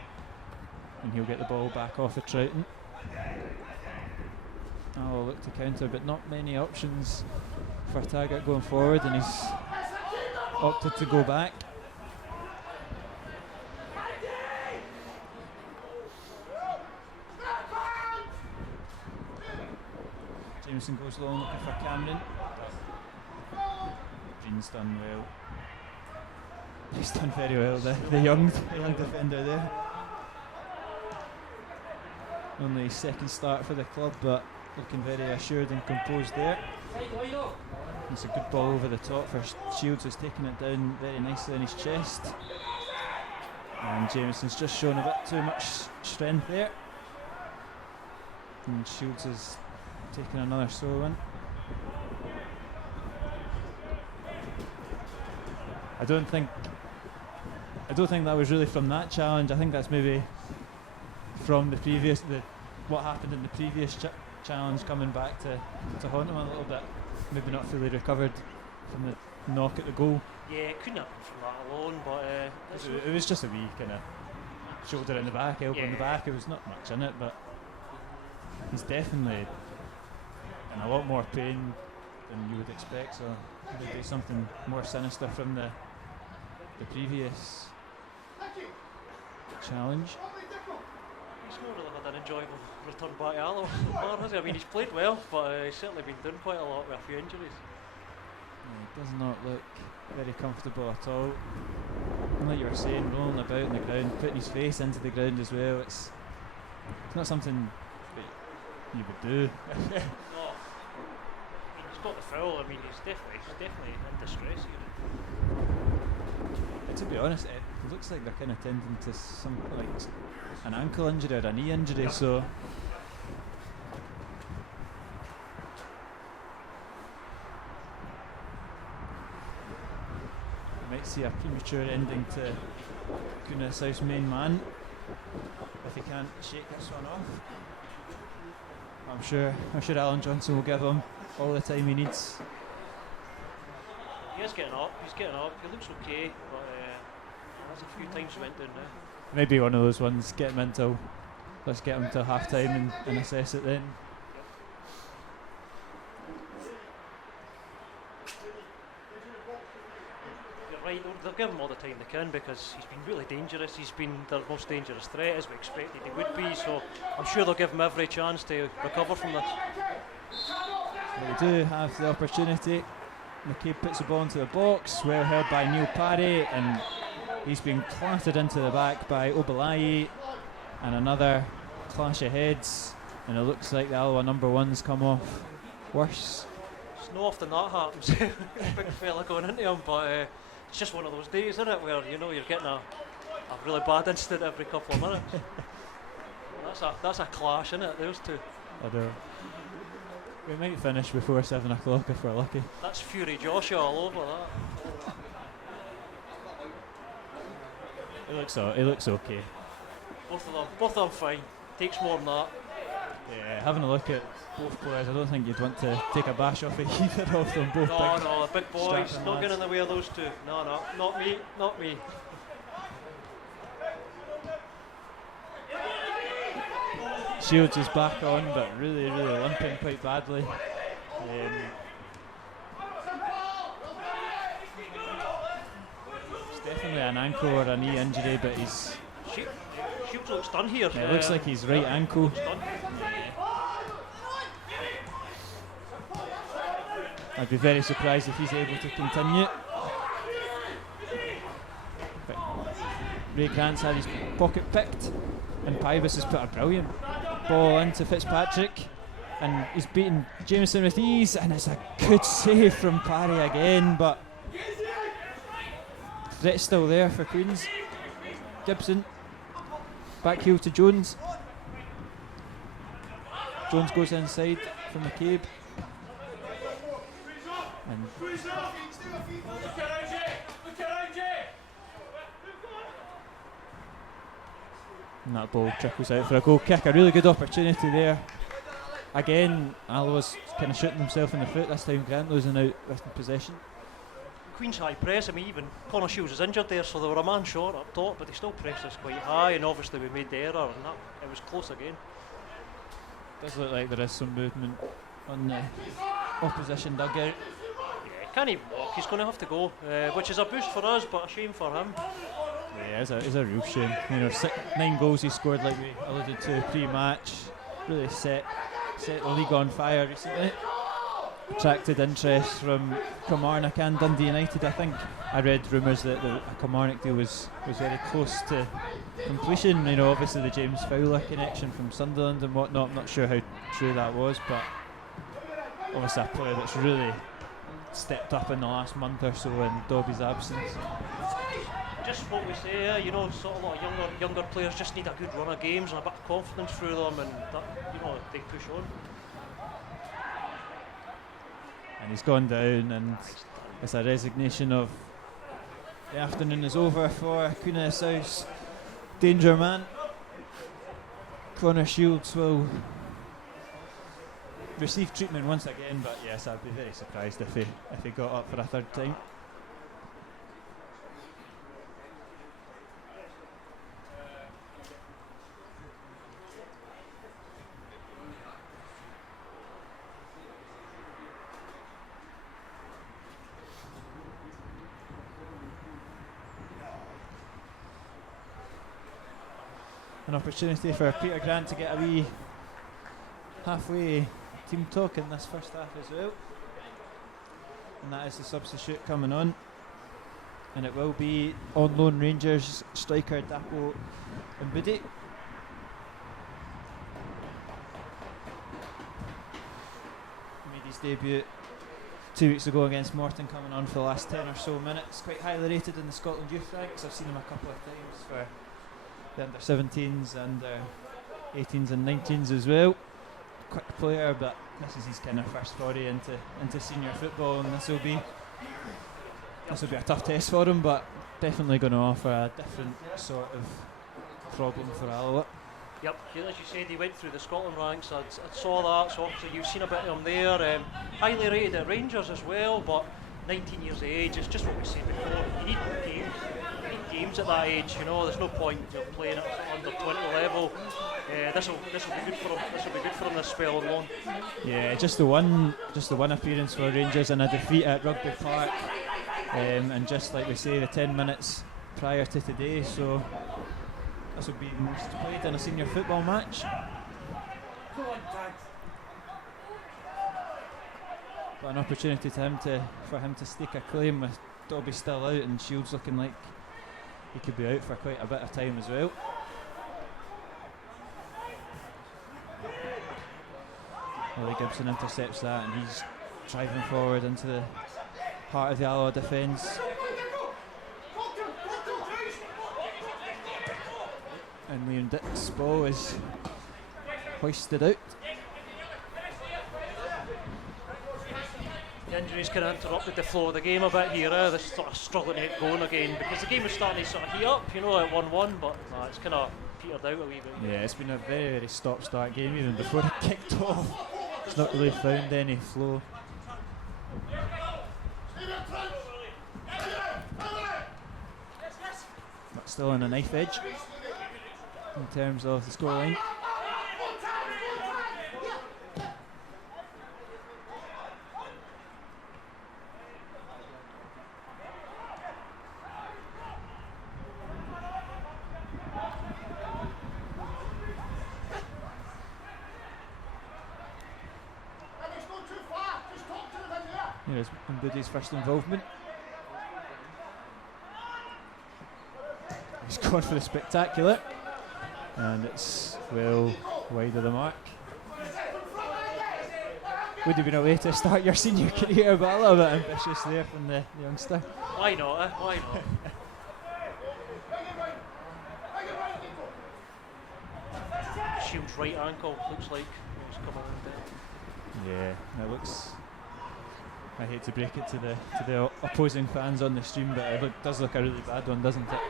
and he'll get the ball back off of Troughton. I'll look to counter, but not many options for Taggart going forward, and he's opted to go back. Jameson goes long looking for Cameron. Jean's done well. He's done very well, the young defender there. Only his second start for the club, but looking very assured and composed there. It's a good ball over the top for Shields, who's taking it down very nicely in his chest. And Jameson's just shown a bit too much strength there. And Shields is taking another throw in. I don't think that was really from that challenge. I think that's maybe from the previous, what happened in the previous challenge, coming back to haunt him a little bit. Maybe not fully recovered from the knock at the goal. Yeah, it couldn't have been from that alone, but it was just a wee kind of shoulder in the back, elbow in the back. It was not much in it, but he's definitely in a lot more pain than you would expect, so maybe something more sinister from the previous challenge. He's not really had an enjoyable return back to Alloa so far, has he? I mean, he's played well, but he's certainly been doing quite a lot with a few injuries. It does not look very comfortable at all. And like you were saying, rolling about on the ground, putting his face into the ground as well, it's not something that you would do. No, he's got the foul. I mean, he's definitely in distress here. To be honest, it looks like they're kind of tending to some like an ankle injury or a knee injury, so we might see a premature ending to Cúna South's main man if he can't shake this one off. I'm sure Alan Johnson will give him all the time he needs. He's getting up. He looks okay, but there's a few times he went down now. Maybe one of those ones, get him until, let's get him till half time and assess it then. You're right, they'll give him all the time they can because he's been really dangerous. He's been their most dangerous threat, as we expected he would be, so I'm sure they'll give him every chance to recover from this. Well, they do have the opportunity. McCabe puts the ball into the box, well held by Neil Parry, and he's been clattered into the back by Obalayi, and another clash of heads, and it looks like the Alloa number one's come off worse. It's not often that happens, big fella going into him, but it's just one of those days, isn't it, where you're getting a really bad incident every couple of minutes. That's a clash, isn't it? Those two. I know. We might finish before 7 o'clock if we're lucky. That's Fury Joshua all over that. He looks okay. Both of them fine. Takes more than that. Yeah, having a look at both players, I don't think you'd want to take a bash off of either of them. Both No, big boys. strapping Not lads. getting in the way of those two. No, not me. Not me. Shields is back on, but really limping quite badly. It's definitely an ankle or a knee injury, but he's. Shields looks done here. Yeah, it looks like his right ankle. Looks done. I'd be very surprised if he's able to continue. But Ray Grant's had his pocket picked, and Pybus has put a brilliant ball into Fitzpatrick, and he's beaten Jameson with ease, and it's a good save from Parry again, but threat's still there for Queens. Gibson, back heel to Jones. Jones goes inside for McCabe. And that ball trickles out for a goal kick. A really good opportunity there. Again, Alloa's kind of shooting himself in the foot. This time Grant losing out with the possession. Queen's high press. I mean, even Connor Shields is injured there, so they were a man short up top, but they still pressed us quite high, and obviously we made the error, and that it was close again. Does look like there is some movement on the opposition dugout. Yeah, can he walk? He's going to have to go, which is a boost for us, but a shame for him. Yeah, it's a real shame. 9 goals he scored, like we alluded to pre-match. Really set the league on fire recently. Attracted interest from Kilmarnock and Dundee United. I think I read rumours that the Kilmarnock deal was very close to completion. Obviously the James Fowler connection from Sunderland and whatnot. I'm not sure how true that was, but obviously a player that's really stepped up in the last month or so in Dobby's absence. Just what we say, sort of a lot of younger players just need a good run of games and a bit of confidence through them, and that, they push on. And he's gone down, and it's a resignation of the afternoon is over for Queen of the South. Danger man. Connor Shields will receive treatment once again, but yes, I'd be very surprised if he got up for a third time. An opportunity for Peter Grant to get a wee halfway team talk in this first half as well. And that is the substitute coming on. And it will be on loan Rangers striker Dapo Mbidi. Made his debut 2 weeks ago against Morton, coming on for the last 10 or so minutes. Quite highly rated in the Scotland youth ranks. I've seen him a couple of times for the under 17s and 18s and 19s as well. Quick player, but this is his kind of first foray into senior football, and this will be a tough test for him, but definitely going to offer a different sort of problem for Alloa. Yep, as you said, he went through the Scotland ranks. I saw that, so obviously you've seen a bit of him there. Highly rated at Rangers as well, but 19 years of age, it's just what we said before. You need games. Games at that age, there's no point playing at under 20 level. This will be good for him. This will be good for him this spell on loan. Yeah, just the one appearance for Rangers and a defeat at Rugby Park, and just like we say, the 10 minutes prior to today. So this will be the most played in a senior football match. But an opportunity for him to stake a claim with Dobby still out and Shields looking like he could be out for quite a bit of time as well. Willie Gibson intercepts that, and he's driving forward into the heart of the Alloa defence. And Liam Dick's ball is hoisted out. The injuries kind of interrupted the flow of the game a bit here. They're sort of struggling to get going again because the game was starting to sort of heat up, you know, at 1-1, but it's kind of petered out a wee bit. Yeah, it's been a very, very stop-start game even before it kicked off. It's not really found any flow. But still on a knife edge in terms of the scoreline. Here's Mbuddi's first involvement. He's gone for the spectacular, and it's well wide of the mark. Would have been a way to start your senior career, but a little bit ambitious there from the youngster. Why not, eh? Why not? Shield's right ankle looks like it's coming in. Yeah, it looks. I hate to break it to the opposing fans on the stream, but it does look a really bad one, doesn't it?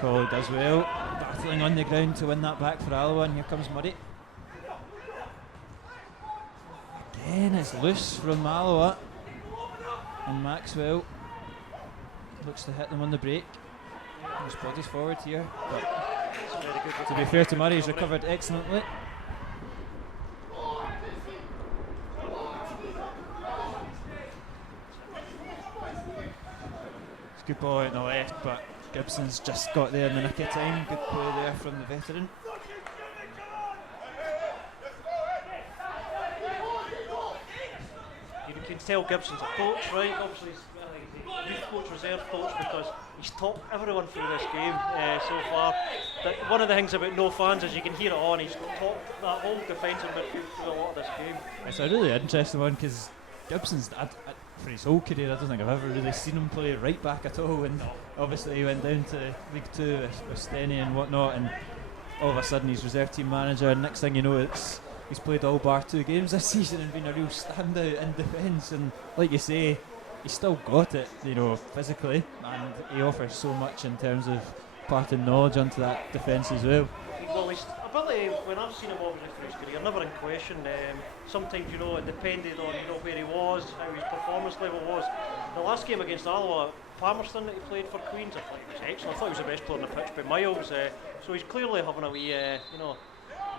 Cole does well, battling on the ground to win that back for Alloa, and here comes Murray. Again, it's loose from Alloa, and Maxwell looks to hit them on the break. His body's forward here, but to be fair to Murray, he's recovered excellently. It's a good ball out on the left, but Gibson's just got there in the nick of time. Good play there from the veteran. You can tell Gibson's a coach, right? Obviously he's youth coach, reserve coach, because he's taught everyone through this game so far. But one of the things about no fans is you can hear it on, he's taught that whole defensive midfield through a lot of this game. It's a really interesting one because Gibson's, for his whole career, I don't think I've ever really seen him play right back at all, and obviously he went down to League 2 with Steny and whatnot, and all of a sudden he's reserve team manager, and next thing you know he's played all bar 2 games this season and been a real standout in defence, and like you say, he's still got it, you know, physically, and he offers so much in terms of imparting knowledge onto that defence as well. Well, his ability, when I've seen him obviously through his career, never in question. Sometimes, you know, it depended on, you know, where he was, how his performance level was. The last game against Alloa, Palmerston that he played for Queens, I thought he was excellent. I thought he was the best player on the pitch by miles. So he's clearly having a wee, you know,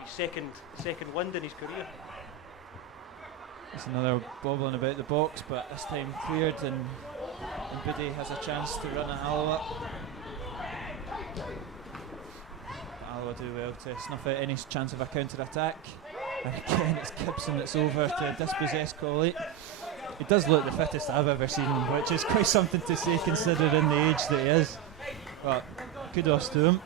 his second wind in his career. It's another bobbling about the box, but this time cleared, and Mbuddi has a chance to run at Alloa. Alloa do well to snuff out any chance of a counter-attack. And again, it's Gibson that's over to dispossess Colley. He does look the fittest I've ever seen him, which is quite something to say considering the age that he is. But kudos to him.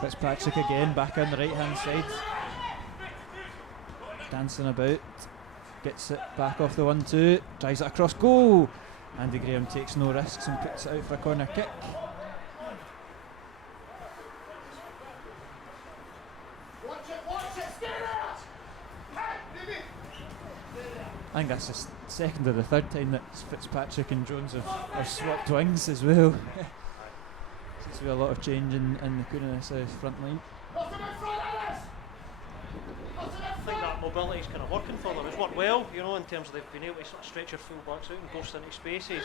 Fitzpatrick again back on the right hand side, dancing about, gets it back off the 1-2, drives it across goal. Andy Graham takes no risks and puts it out for a corner kick. I think that's the second or the third time that Fitzpatrick and Jones have swapped wings as well. Seems to be a lot of change in the Kuna South front line. I think that mobility is kind of working for them. It's worked well, you know, in terms of they've been able to sort of stretch your full backs out and burst into spaces.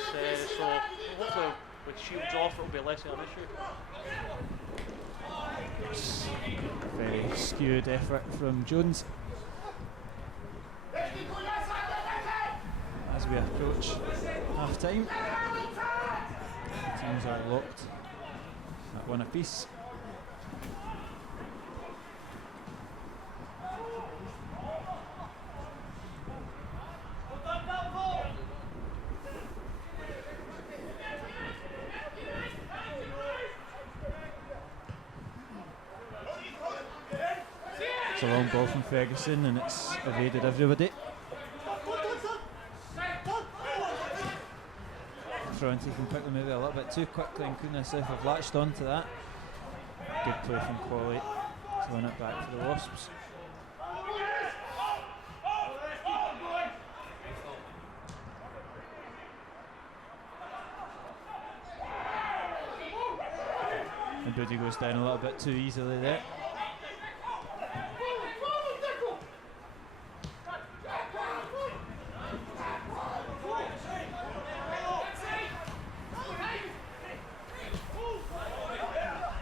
So hopefully with shields off it'll be less of an issue. Very skewed effort from Jones. As we approach half time, teams are locked at one apiece. It's a long ball from Ferguson and it's evaded everybody. Tronte can pick them maybe a little bit too quickly, and Kuna South have latched onto that. Good play from Qualley to win it back for the Wasps. And Buddy goes down a little bit too easily there.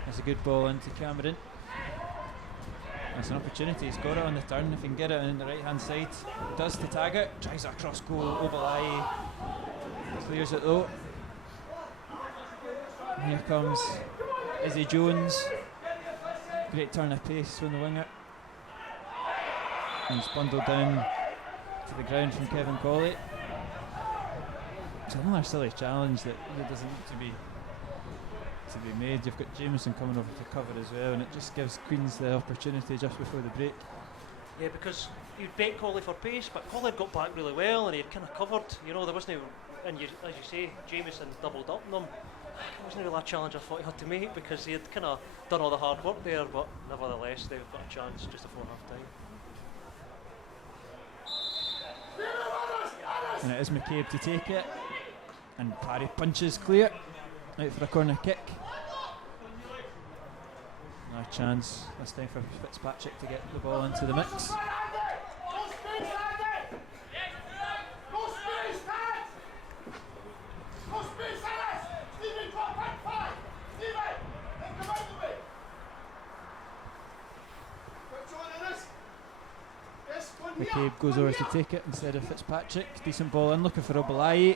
There's a good ball into Cameron. That's an opportunity, he's got it on the turn. If he can get it on the right hand side, does to Taggart, tries a cross goal, Obalayi clears it though. And here comes Izzy Jones, great turn of pace from the winger. And he's bundled down to the ground from Kevin Qualley. It's another silly challenge that really doesn't need to be made. You've got Jameson coming over to cover as well, and it just gives Queens the opportunity just before the break. Yeah, because you'd bet Qualley for pace, but Qualley had got back really well and he had kind of covered. You know, there wasn't, and as you say, Jameson doubled up on them. It wasn't really a challenge I thought he had to make because he had kind of done all the hard work there, but nevertheless they've got a chance just before half time. And it is McCabe to take it, and Parry punches clear out for a corner kick. No chance this time for Fitzpatrick to get the ball into the mix. McCabe goes over to take it instead of Fitzpatrick. Decent ball in, looking for Obalayi.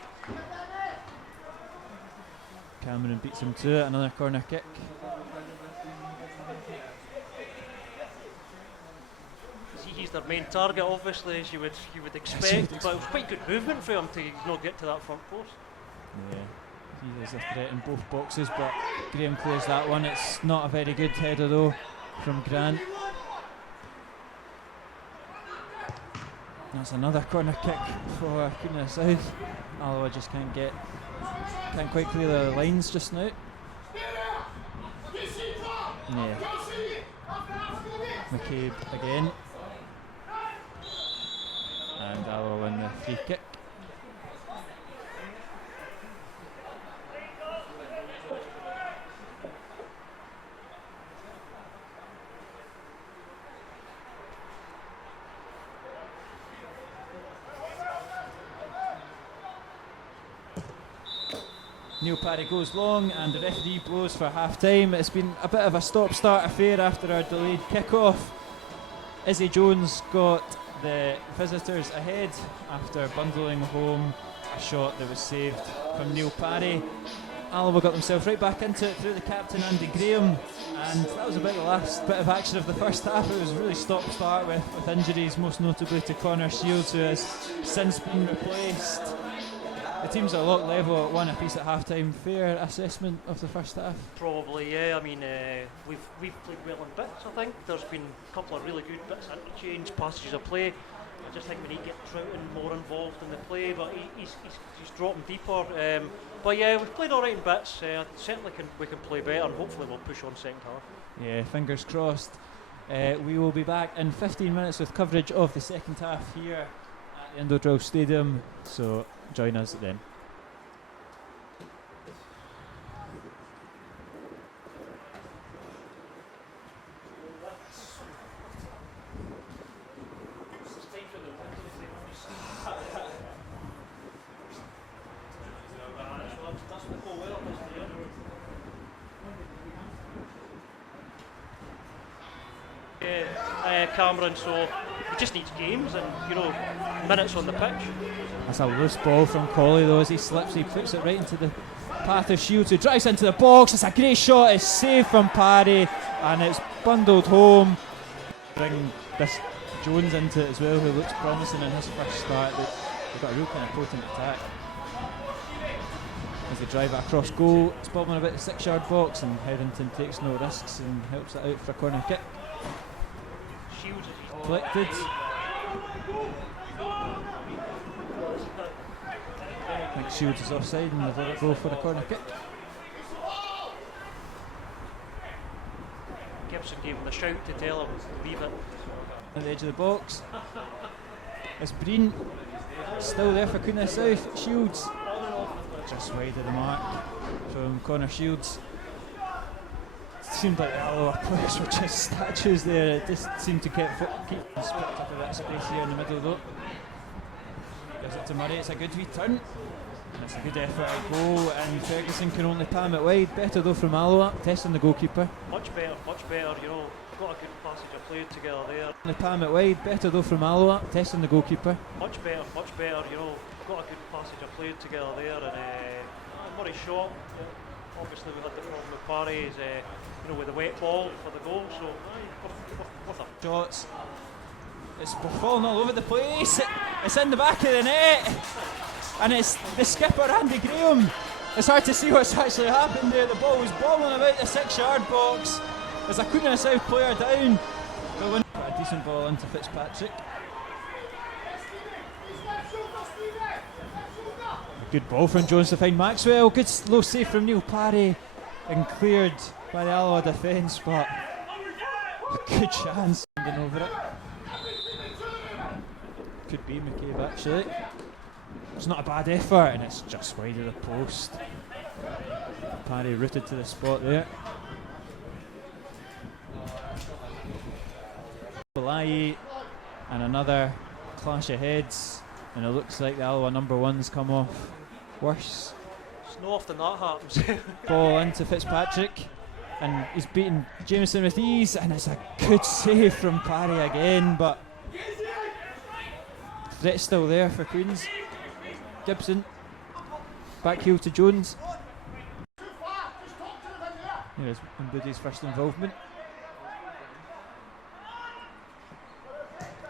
Cameron beats him to it, another corner kick. He's their main target, obviously, as you would expect, but it was quite good movement for him to not get to that front post. Yeah, he is a threat in both boxes, but Graham clears that one. It's not a very good header though from Grant. That's another corner kick for Kuna South. Alloa just can't quite clear the lines just now. Yeah. McCabe again. And Alloa win the free kick. Neil Parry goes long and the referee blows for half time. It's been a bit of a stop-start affair after our delayed kick-off. Izzy Jones got the visitors ahead after bundling home a shot that was saved from Neil Parry. Alloa got themselves right back into it through the captain Andy Graham, and that was about the last bit of action of the first half. It was really stop-start with injuries, most notably to Connor Shields, who has since been replaced. The team's a lot level at 1 apiece at half-time. Fair assessment of the first half? Probably, yeah. I mean, we've played well in bits, I think. There's been a couple of really good bits, interchange, passages of play. I just think we need to get Troughton more involved in the play, but he's dropping deeper. But yeah, we've played alright in bits. Certainly we can play better, and hopefully we'll push on second half. Yeah, fingers crossed. We will be back in 15 minutes with coverage of the second half here at the Indodrill Stadium, so join us then. Cameron, so he just needs games and minutes on the pitch. That's a loose ball from Qualley though. As he slips, he puts it right into the path of Shields, who drives into the box. It's a great shot, it's saved from Parry, and it's bundled home. Bring this Jones into it as well, who looks promising in his first start. They've got a real kind of potent attack as they drive it across goal. It's bobbing about the 6-yard box, and Hetherington takes no risks and helps it out for a corner kick. Shields is Collected. I think Shields is offside and they've let it go for a corner kick. Gibson gave him the shout to tell him leave it. At the edge of the box. It's Breen. Still there for Coonass South. Shields. Just wide of the mark from Connor Shields. Seemed like the Alloa players were just statues there. It just seemed to keep split up a bit of space here in the middle though. Gives it to Murray. It's a good wee turn. It's a good effort at goal and Ferguson can only palm it wide. Better though from Alloa, testing the goalkeeper. Much better, you know. Got a good passage of play together there. Only palm it wide. Better though from Alloa, testing the goalkeeper. Much better, you know. Got a good passage of play together there and Murray shot. Obviously we had the problem with Parry's, you know, with the wet ball for the goal, so with a Shots. It's falling all over the place. It's in the back of the net. And it's the skipper Andy Graham. It's hard to see what's actually happened there. The ball was bobbling about the 6-yard box. There's a Coonass South player down. A decent ball into Fitzpatrick. Good ball from Jones to find Maxwell. Good slow save from Neil Parry and cleared by the Alloa defence, but a good chance over it. Could be McCabe actually. It's not a bad effort and it's just wide of the post. Parry rooted to the spot there. Balayi and another clash of heads, and it looks like the Alloa number one's come off worse. It's not often that happens. Ball into Fitzpatrick and he's beaten Jameson with ease, and it's a good save from Parry again, but threat's still there for Queens. Gibson back heel to Jones. Here's Mbuddi's first involvement.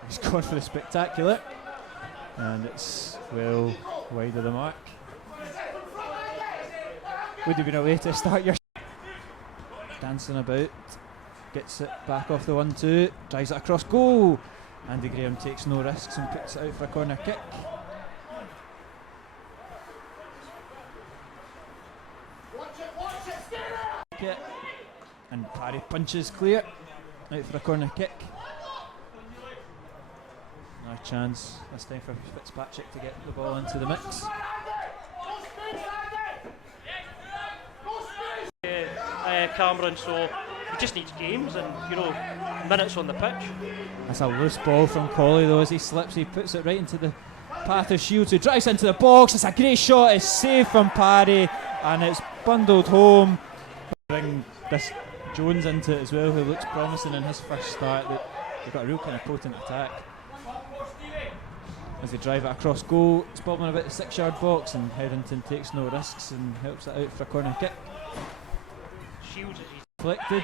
He's gone for the spectacular, and it's well wide of the mark. Would have been a way to start your dancing about. Gets it back off the 1-2, drives it across goal. Andy Graham takes no risks and puts it out for a corner kick. And Parry punches clear out for a corner kick. No chance this time for Fitzpatrick to get the ball into the mix. Cameron, so he just needs games and, you know, minutes on the pitch. That's a loose ball from Colley though. As he slips, he puts it right into the path of Shields, who drives into the box. It's a great shot. It's saved from Parry and it's bundled home. Bring this Jones into it as well, who looks promising in his first start. They've got a real kind of potent attack as they drive it across goal. It's bobbling about the 6-yard box and Hetherington takes no risks and helps it out for a corner kick. Shields is Deflected.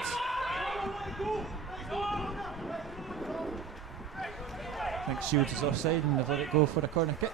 I think Shields is offside and they've let it go for a corner kick.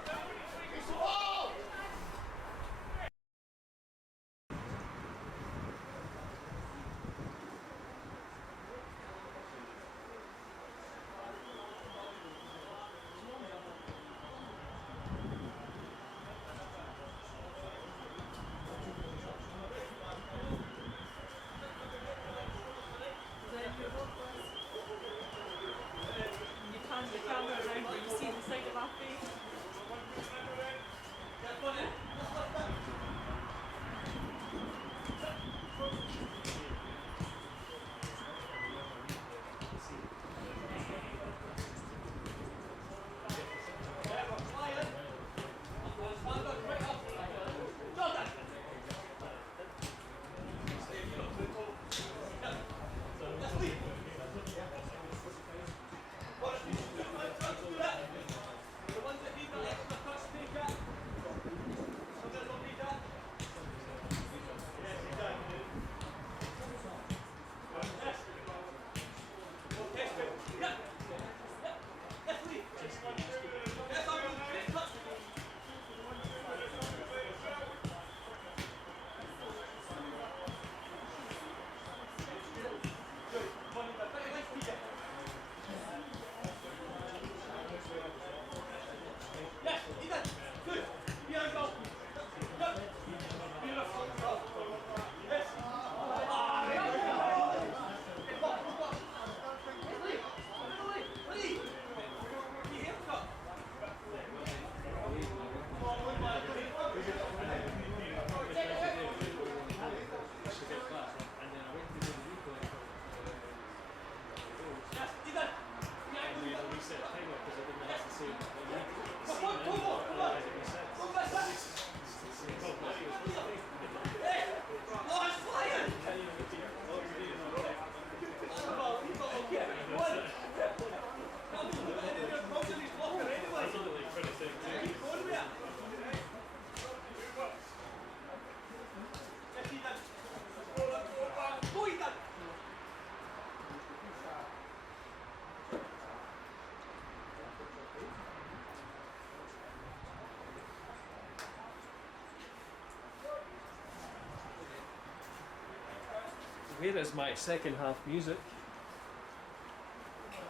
Where is my second half music?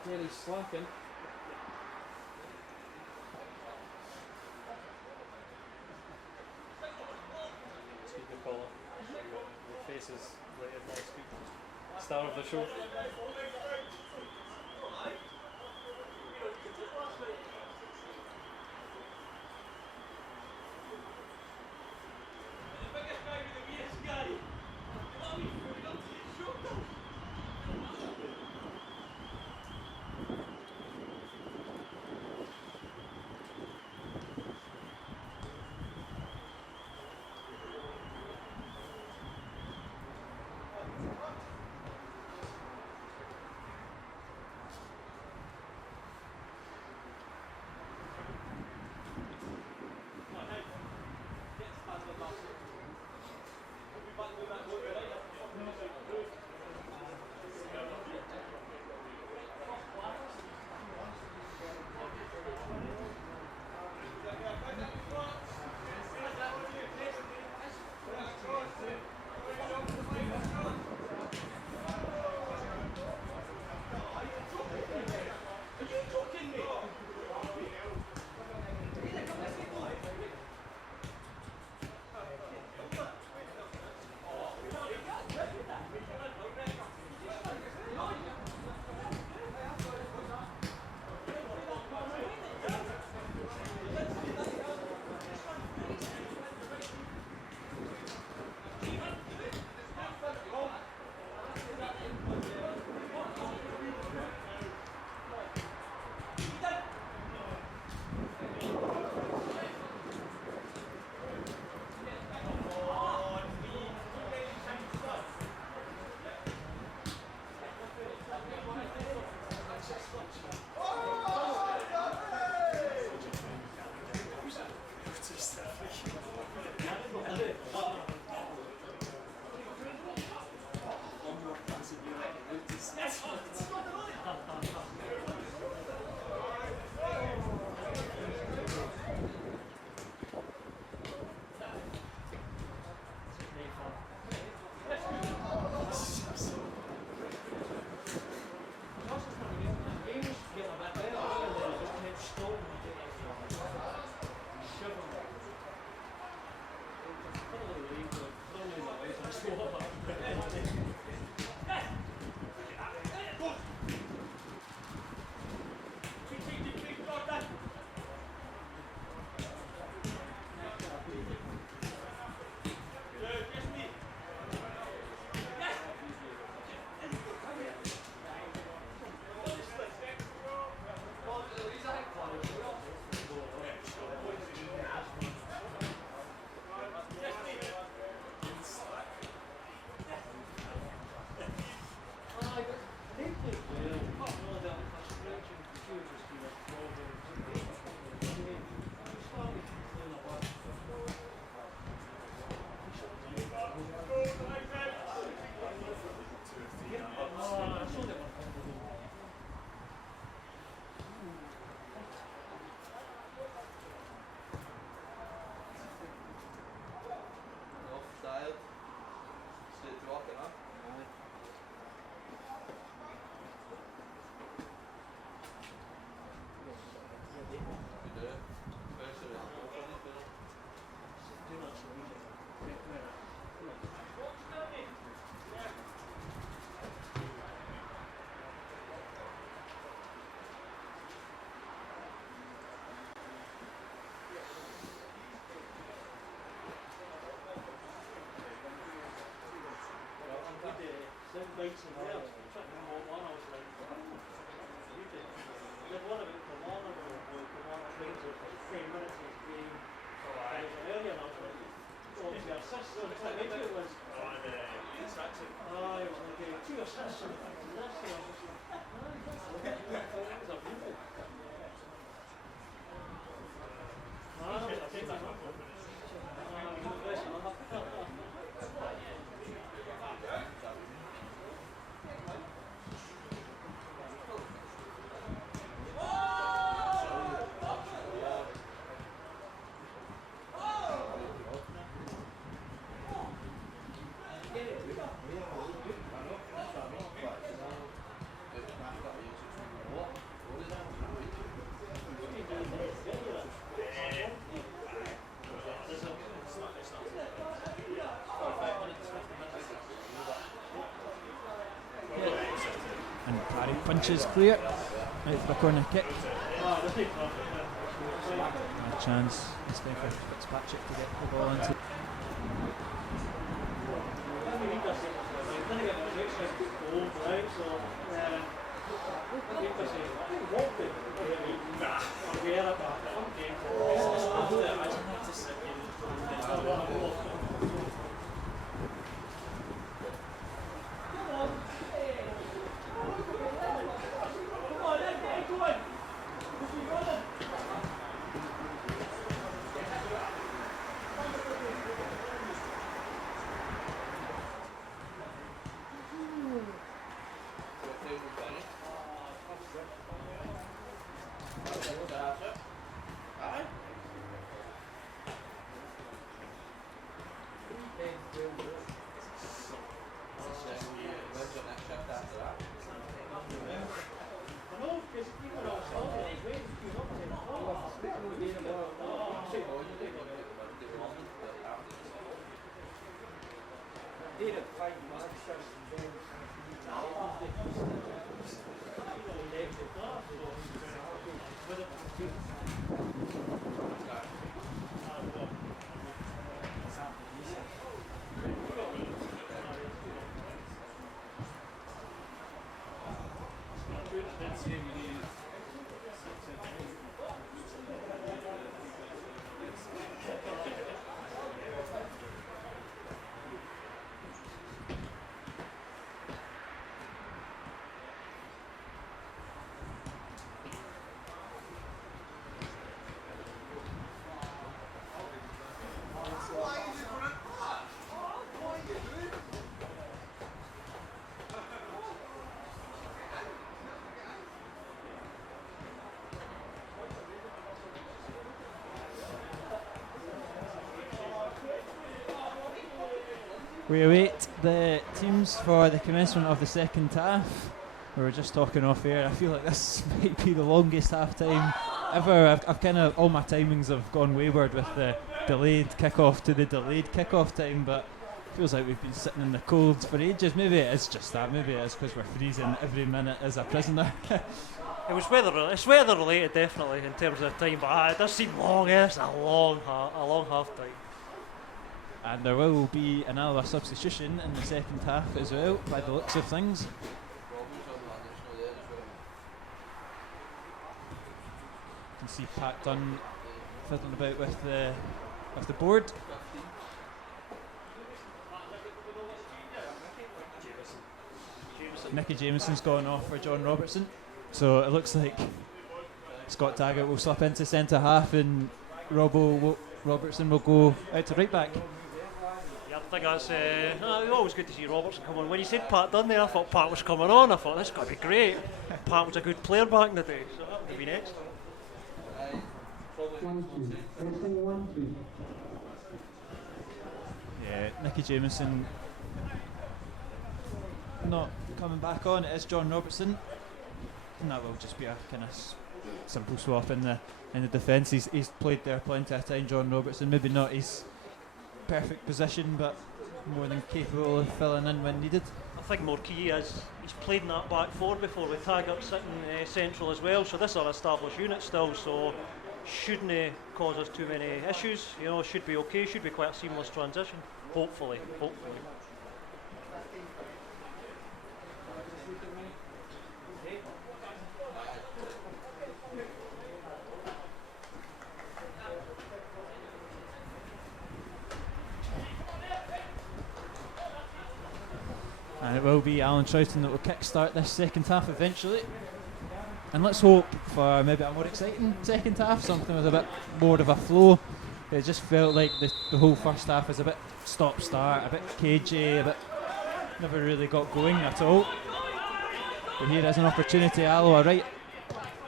Gary's slacking. Speaker caller. Your face is later next week. Star of the show. Bites in there, trying to remember one, I was like, there's one about Pomona, Pomona plays for 10 minutes of the game, and it was earlier, and I was like, oh, it's your assist, so it's like, maybe it was, it was like 2 assists, and this, and I was just like, it was a beautiful. I think that's what punches clear. Out for a corner kick. A chance this time for Fitzpatrick to get the ball into. We await the teams for the commencement of the second half. We were just talking off air. I feel like this might be the longest half time ever. I've kind of, all my timings have gone wayward with the delayed kickoff to the delayed kickoff time, but it feels like we've been sitting in the cold for ages. Maybe it is just that. Maybe it is because we're freezing every minute as a prisoner. It was it's weather related definitely in terms of time, but it does seem long. It's a long half time. And there will be an Alloa substitution in the second half as well, by the looks of things. You can see Pat Dunn fiddling about with the board. Nicky Jamieson's gone off for John Robertson, so it looks like Scott Taggart will slip into centre half and Robertson will go out to right back. I think that's always good to see Robertson come on. When you said Pat Dunn there, I thought Pat was coming on. I thought this is going to be great. Pat was a good player back in the day, so that would be next. Yeah, Nicky Jamieson not coming back on. It is John Robertson, and that will just be a kind of simple swap in the defence. He's played there plenty of time. John Robertson, maybe not his perfect position, but more than capable of filling in when needed. I think more key is he's played in that back four before with Taggart sitting central as well, so this is an established unit still, so shouldn't cause us too many issues. You know, should be okay, should be quite a seamless transition, hopefully. And it will be Alan Troughton that will kickstart this second half eventually. And let's hope for maybe a more exciting second half, something with a bit more of a flow. It just felt like the whole first half was a bit stop-start, a bit cagey, never really got going at all. But here is an opportunity, Alloa right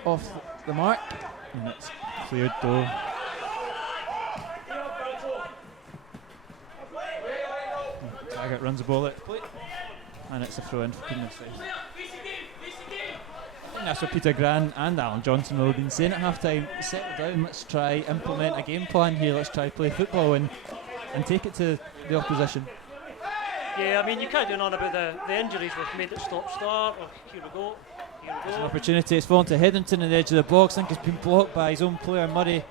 off the mark. And it's cleared though. Taggart runs the ball out to play. And it's a throw in for goodness sake. I think that's what Peter Grant and Alan Johnson will have been saying at half time. Settle down, let's try implement a game plan here, let's try play football and take it to the opposition. Yeah, I mean, you can't do none about the injuries we've made it stop-start, or here we go. Here we There's an go. opportunity. It's fallen to Headington on the edge of the box. I think it's been blocked by his own player, Murray.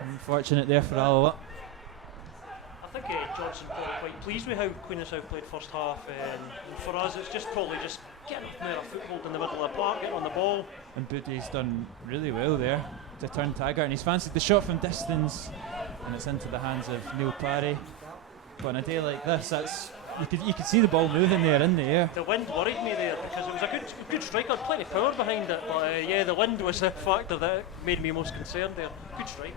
Unfortunate there for Alloa. I think Johnson probably quite pleased with how Queen of South played first half. And for us, it's just probably just getting more foothold in the middle of the park, getting on the ball. And Boody's done really well there to turn Taggart, and he's fancied the shot from distance, and it's into the hands of Neil Parry. But on a day like this, that's you could see the ball moving there in the air. The wind worried me there because it was a good strike, had plenty of power behind it, but yeah, the wind was a factor that made me most concerned there. Good strike.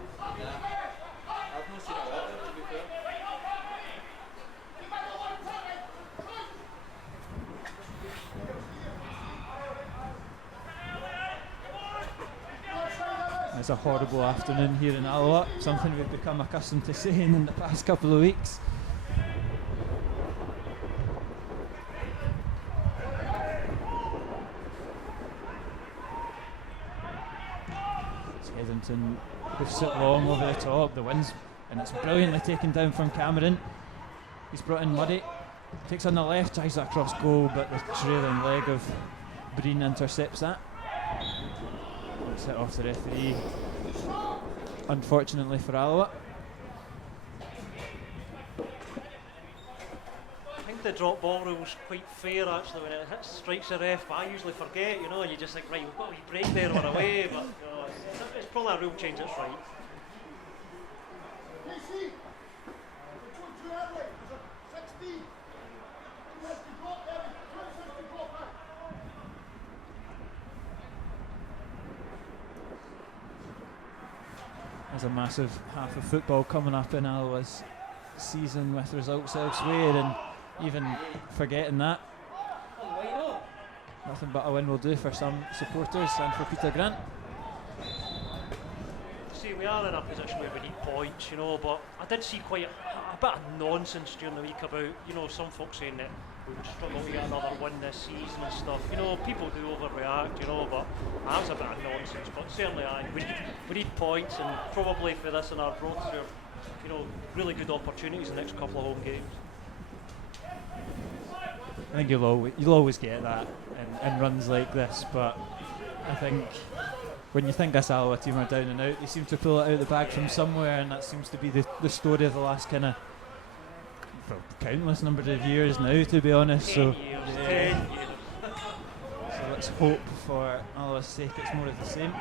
It's a horrible afternoon here in Alloa, something we've become accustomed to seeing in the past couple of weeks. It's Headington hoofs it long over the top, the wind's, and it's brilliantly taken down from Cameron. He's brought in Murray, takes on the left, tries that cross goal, but the trailing leg of Breen intercepts that. It's hit off the referee, unfortunately for Alloa. I think the drop ball rule's quite fair actually when it hits, strikes the ref, but I usually forget, you know, and you just think, right, we've got a wee break there, we're away, but you know, it's probably a rule change that's right. There's a massive half of football coming up in Alloa's season with results elsewhere, and even forgetting that, nothing but a win will do for some supporters and for Peter Grant. See, we are in a position where we need points, you know, but I did see quite a bit of nonsense during the week about, you know, some folks saying that we would struggle to get another win this season and stuff. You know, people do overreact, you know, but that was a bit of nonsense. But certainly, we need points, and probably for this in our growth, there, you know, really good opportunities in the next couple of home games. I think you'll always get that in runs like this, but I think when you think this Alloa team are down and out, they seem to pull it out of the bag from somewhere, and that seems to be the story of the last kind of countless number of years now, to be honest. 10 years. So let's hope for Alloa's sake it's more of the same.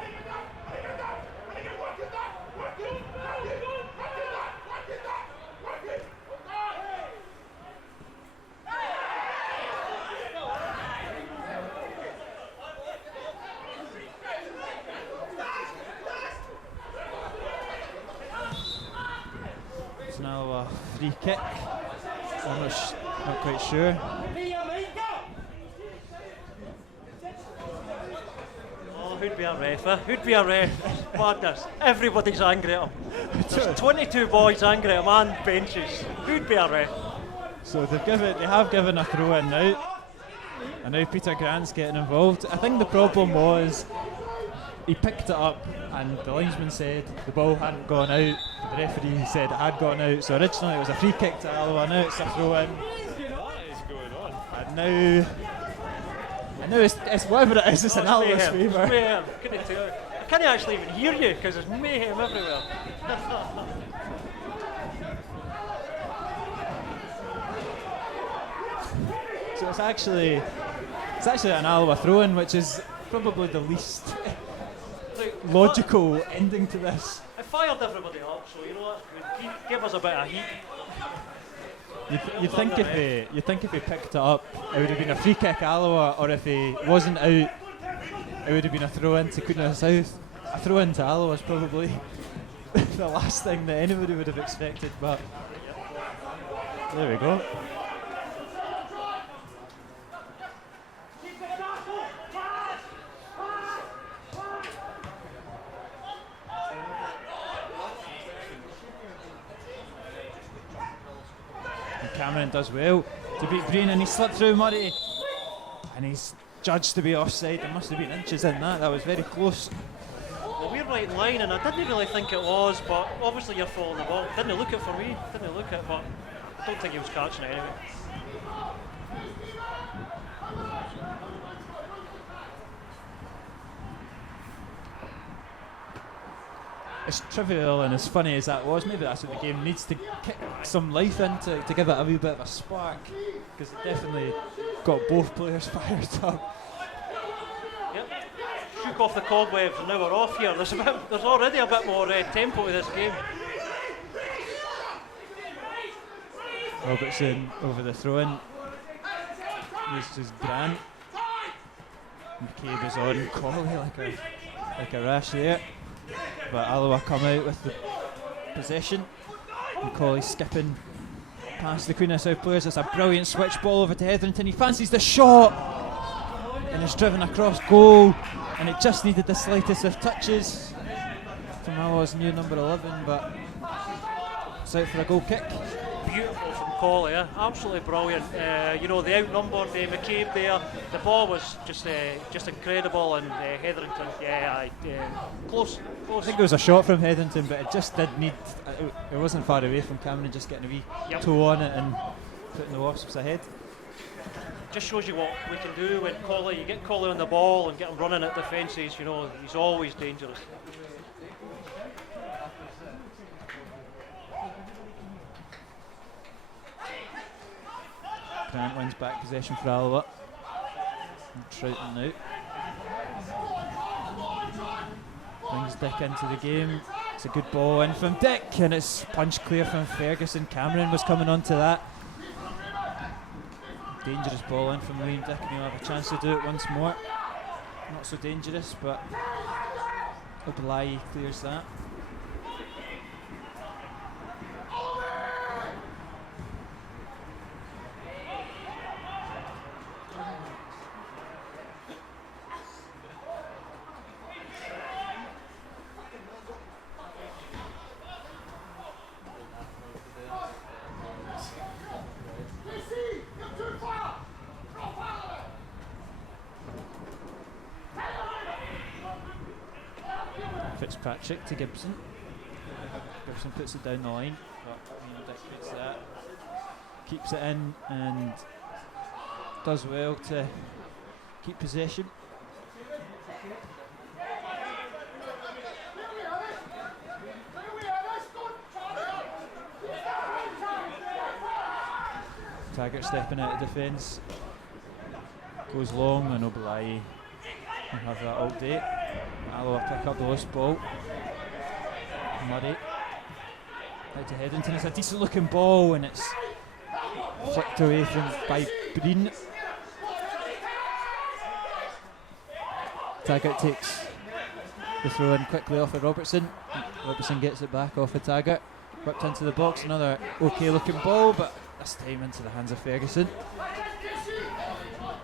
It's now a free kick. I'm not quite sure. Oh, who'd be a ref? Who'd be a ref? Madness. Everybody's angry at him. There's 22 boys angry at him and benches. Who'd be a ref? So they have given a throw in now, and now Peter Grant's getting involved. I think the problem was he picked it up, and the linesman said the ball hadn't gone out. The referee said it had gone out. So originally it was a free kick to Alloa. Now it's a throw in. What is going on? And now it's whatever it is. It's an Alloa's mayhem. favour. Mayhem. Couldn't tell you. I can't actually even hear you because there's mayhem everywhere. So it's actually an Alloa throw-in, which is probably the least logical ending to this. It fired everybody up, so you know that's good. Give us a bit of heat. You'd think if he picked it up, it would have been a free kick Alloa, or if he wasn't out, it would have been a throw in to Queen of the South. A throw in to Alloa is probably the last thing that anybody would have expected, but there we go. Cameron does well to beat Breen, and he slipped through Murray, and he's judged to be offside. There must have been inches in that. That was very close. Well, we're right in line, and I didn't really think it was, but obviously you're following the ball. Didn't look it for me. Didn't look it, but I don't think he was catching it anyway. As trivial and as funny as that was, maybe that's what the game needs to kick some life into, to give it a wee bit of a spark, because it definitely got both players fired up. Yep. Shook off the cobwebs and now we're off here. There's already a bit more tempo to this game. Robertson over the throw-in. This is Grant. McCabe is on Colley like a rash there. But Alloa come out with the possession. And Colley skipping past the Queen of South players. It's a brilliant switch ball over to Hetherington. He fancies the shot and it's driven across goal, and it just needed the slightest of touches from Alloa's new number 11, but it's out for a goal kick. Beautiful from Colley, absolutely brilliant. You know, the outnumbered McCabe there. The ball was just incredible, and Hetherington, close. I think it was a shot from Hetherington, but it just did need. It wasn't far away from Cameron, just getting a wee toe on it and putting the Wasps ahead. Just shows you what we can do when you get Colley on the ball and get him running at defences. You know, he's always dangerous. Grant wins back possession for Alloa. And Troughton out. Brings Dick into the game. It's a good ball in from Dick, and it's punched clear from Ferguson. Cameron was coming on to that. Dangerous ball in from Liam Dick, and he'll have a chance to do it once more. Not so dangerous, but Obelai clears that. Fitzpatrick to Gibson. Gibson puts it down the line, but Dick gets that, keeps it in, and does well to keep possession. Taggart stepping out of defence, goes long, and Obelai will have that all day. Alloa pick up the loose ball. Murray out to Hetherington. It's a decent looking ball, and it's flicked away by Breen. Taggart takes the throw in quickly off of Robertson. Robertson gets it back off of Taggart. Whipped into the box. Another okay looking ball, but this time into the hands of Ferguson.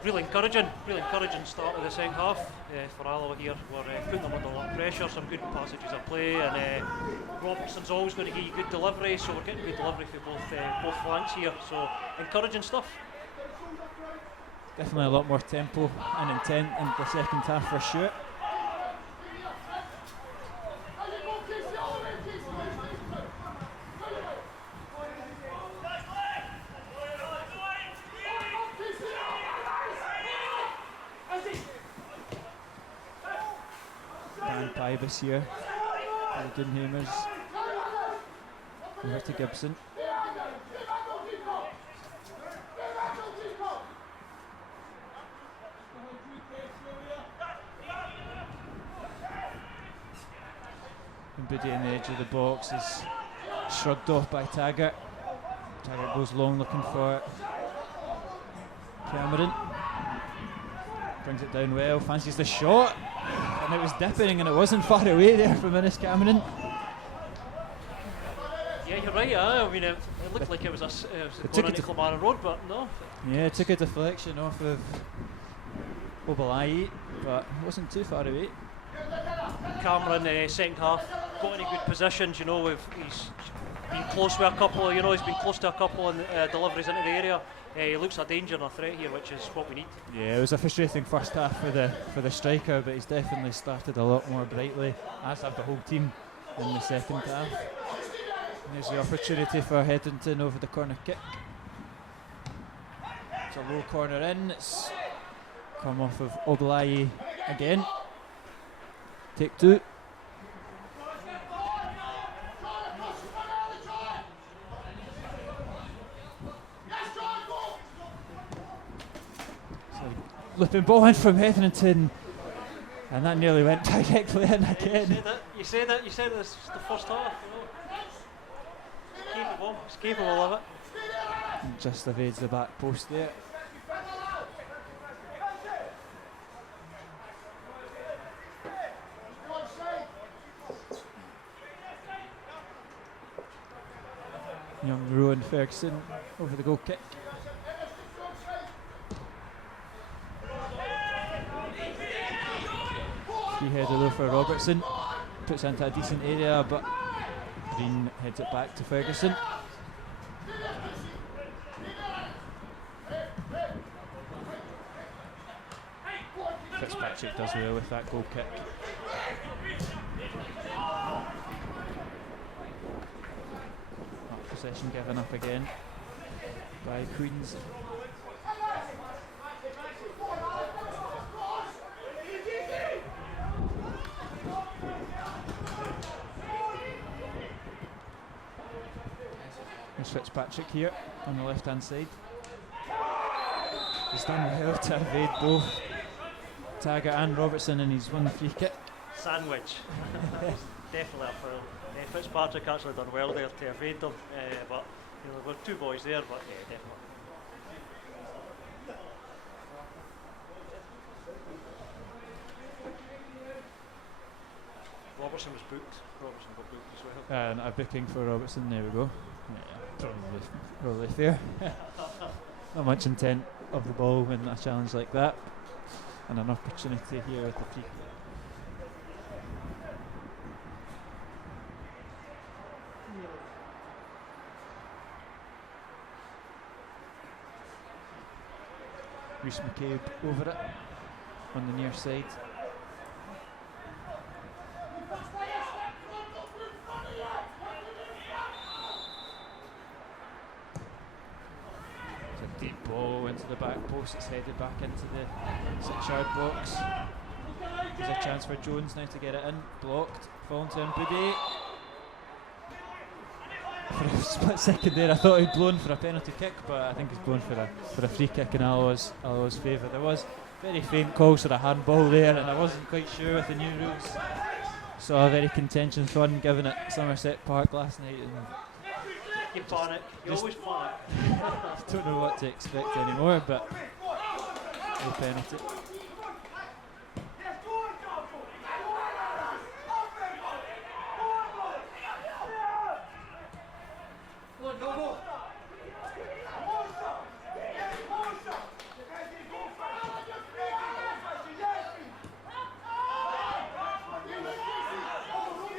Really encouraging start of the second half for Alloa here. We're putting them under a lot of pressure, some good passages of play, and Robertson's always going to give you good delivery, so we're getting good delivery for both flanks here, so encouraging stuff. Definitely a lot more tempo and intent in the second half for sure. Pybus here for the Dunhamers. Over to Gibson. Mbudi in the edge of the box is shrugged off by Taggart. Taggart goes long looking for Cameron. Brings it down well, fancies the shot. And it was dipping, and it wasn't far away there from Innes Cameron. Yeah, you're right. I mean, it looked like it was going into Kilmartin Road, but no. Yeah, it took a deflection off of Obelai, but it wasn't too far away. Cameron, second half, got any good positions. You know, he's been close with a couple. You know, he's been close to a couple of deliveries into the area. He looks a danger and a threat here, which is what we need. Yeah, it was a frustrating first half for the striker, but he's definitely started a lot more brightly, as have the whole team in the second half. And there's the opportunity for Hetherington over the corner kick. It's a low corner in. It's come off of Oglaye again. Take two. Looping ball in from Hetherington, and that nearly went directly in again. You said it this the first half. You know. It's capable of it. Just evades the back post there. Young Rowan Ferguson over the goal kick. Free header though for Robertson. Puts it into a decent area, but Green heads it back to Ferguson. Fitzpatrick does well with that goal kick. Possession given up again by Queens. There's Fitzpatrick here on the left hand side. He's done well to evade both Taggart and Robertson, and he's won the free kick. Sandwich. Definitely a foul. Fitzpatrick actually done well there to evade them, but you know, there were two boys there, but yeah, definitely. Robertson was booked. Robertson got booked as well. And a booking for Robertson, there we go. Yeah, probably fair. Not much intent of the ball in a challenge like that. And an opportunity here with the free kick. Rhys McCabe over it on the near side. It's a deep ball into the back post. It's headed back into the 6-yard box. There's a chance for Jones now to get it in. Blocked. Falling to Mbudi. For a split second there, I thought he'd blown for a penalty kick, but I think he's blown for a free kick in Alloa's favour. There was very faint calls for a handball there, and I wasn't quite sure with the new rules. Saw a very contentious one given at Somerset Park last night, and You panic. You always panic. don't know what to expect anymore, but no penalty.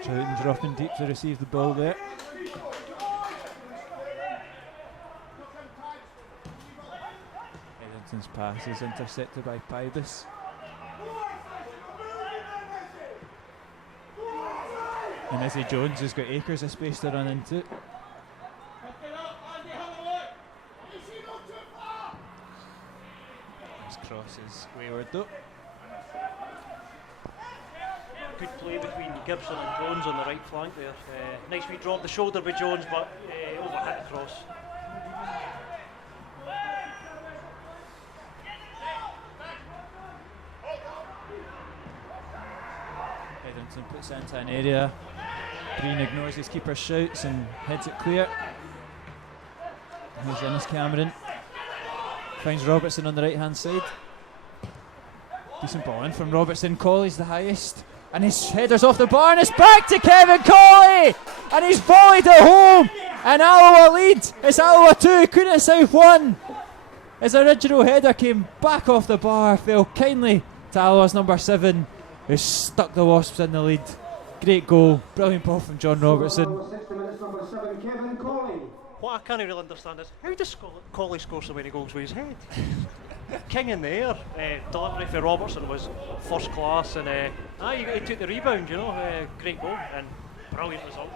Troughton dropping deep to receive the ball there. Eddington's pass is intercepted by Pybus. And Izzy Jones has got acres of space to run into. His cross is wayward though. Good play between Gibson and Jones on the right flank there. Nice wee drop the shoulder with Jones, but overhit the cross. Eddington puts it into an area. Green ignores his keeper's shouts and heads it clear. Here's Ennis Cameron. Finds Robertson on the right hand side. Decent ball in from Robertson. Colley's the highest. And his header's off the bar and it's back to Kevin Colley! And he's volleyed it home! And Alloa lead! It's Alloa 2, Queen South 1! His original header came back off the bar, fell kindly to Alloa's number 7, who stuck the Wasps in the lead. Great goal, brilliant ball from John Robertson. 60 minutes, number 7, Kevin Colley. What I can't really understand is, how does Colley score so many goals with his head? King in the air. Delivery for Robertson was first class, and he took the rebound, you know. Great goal and brilliant result.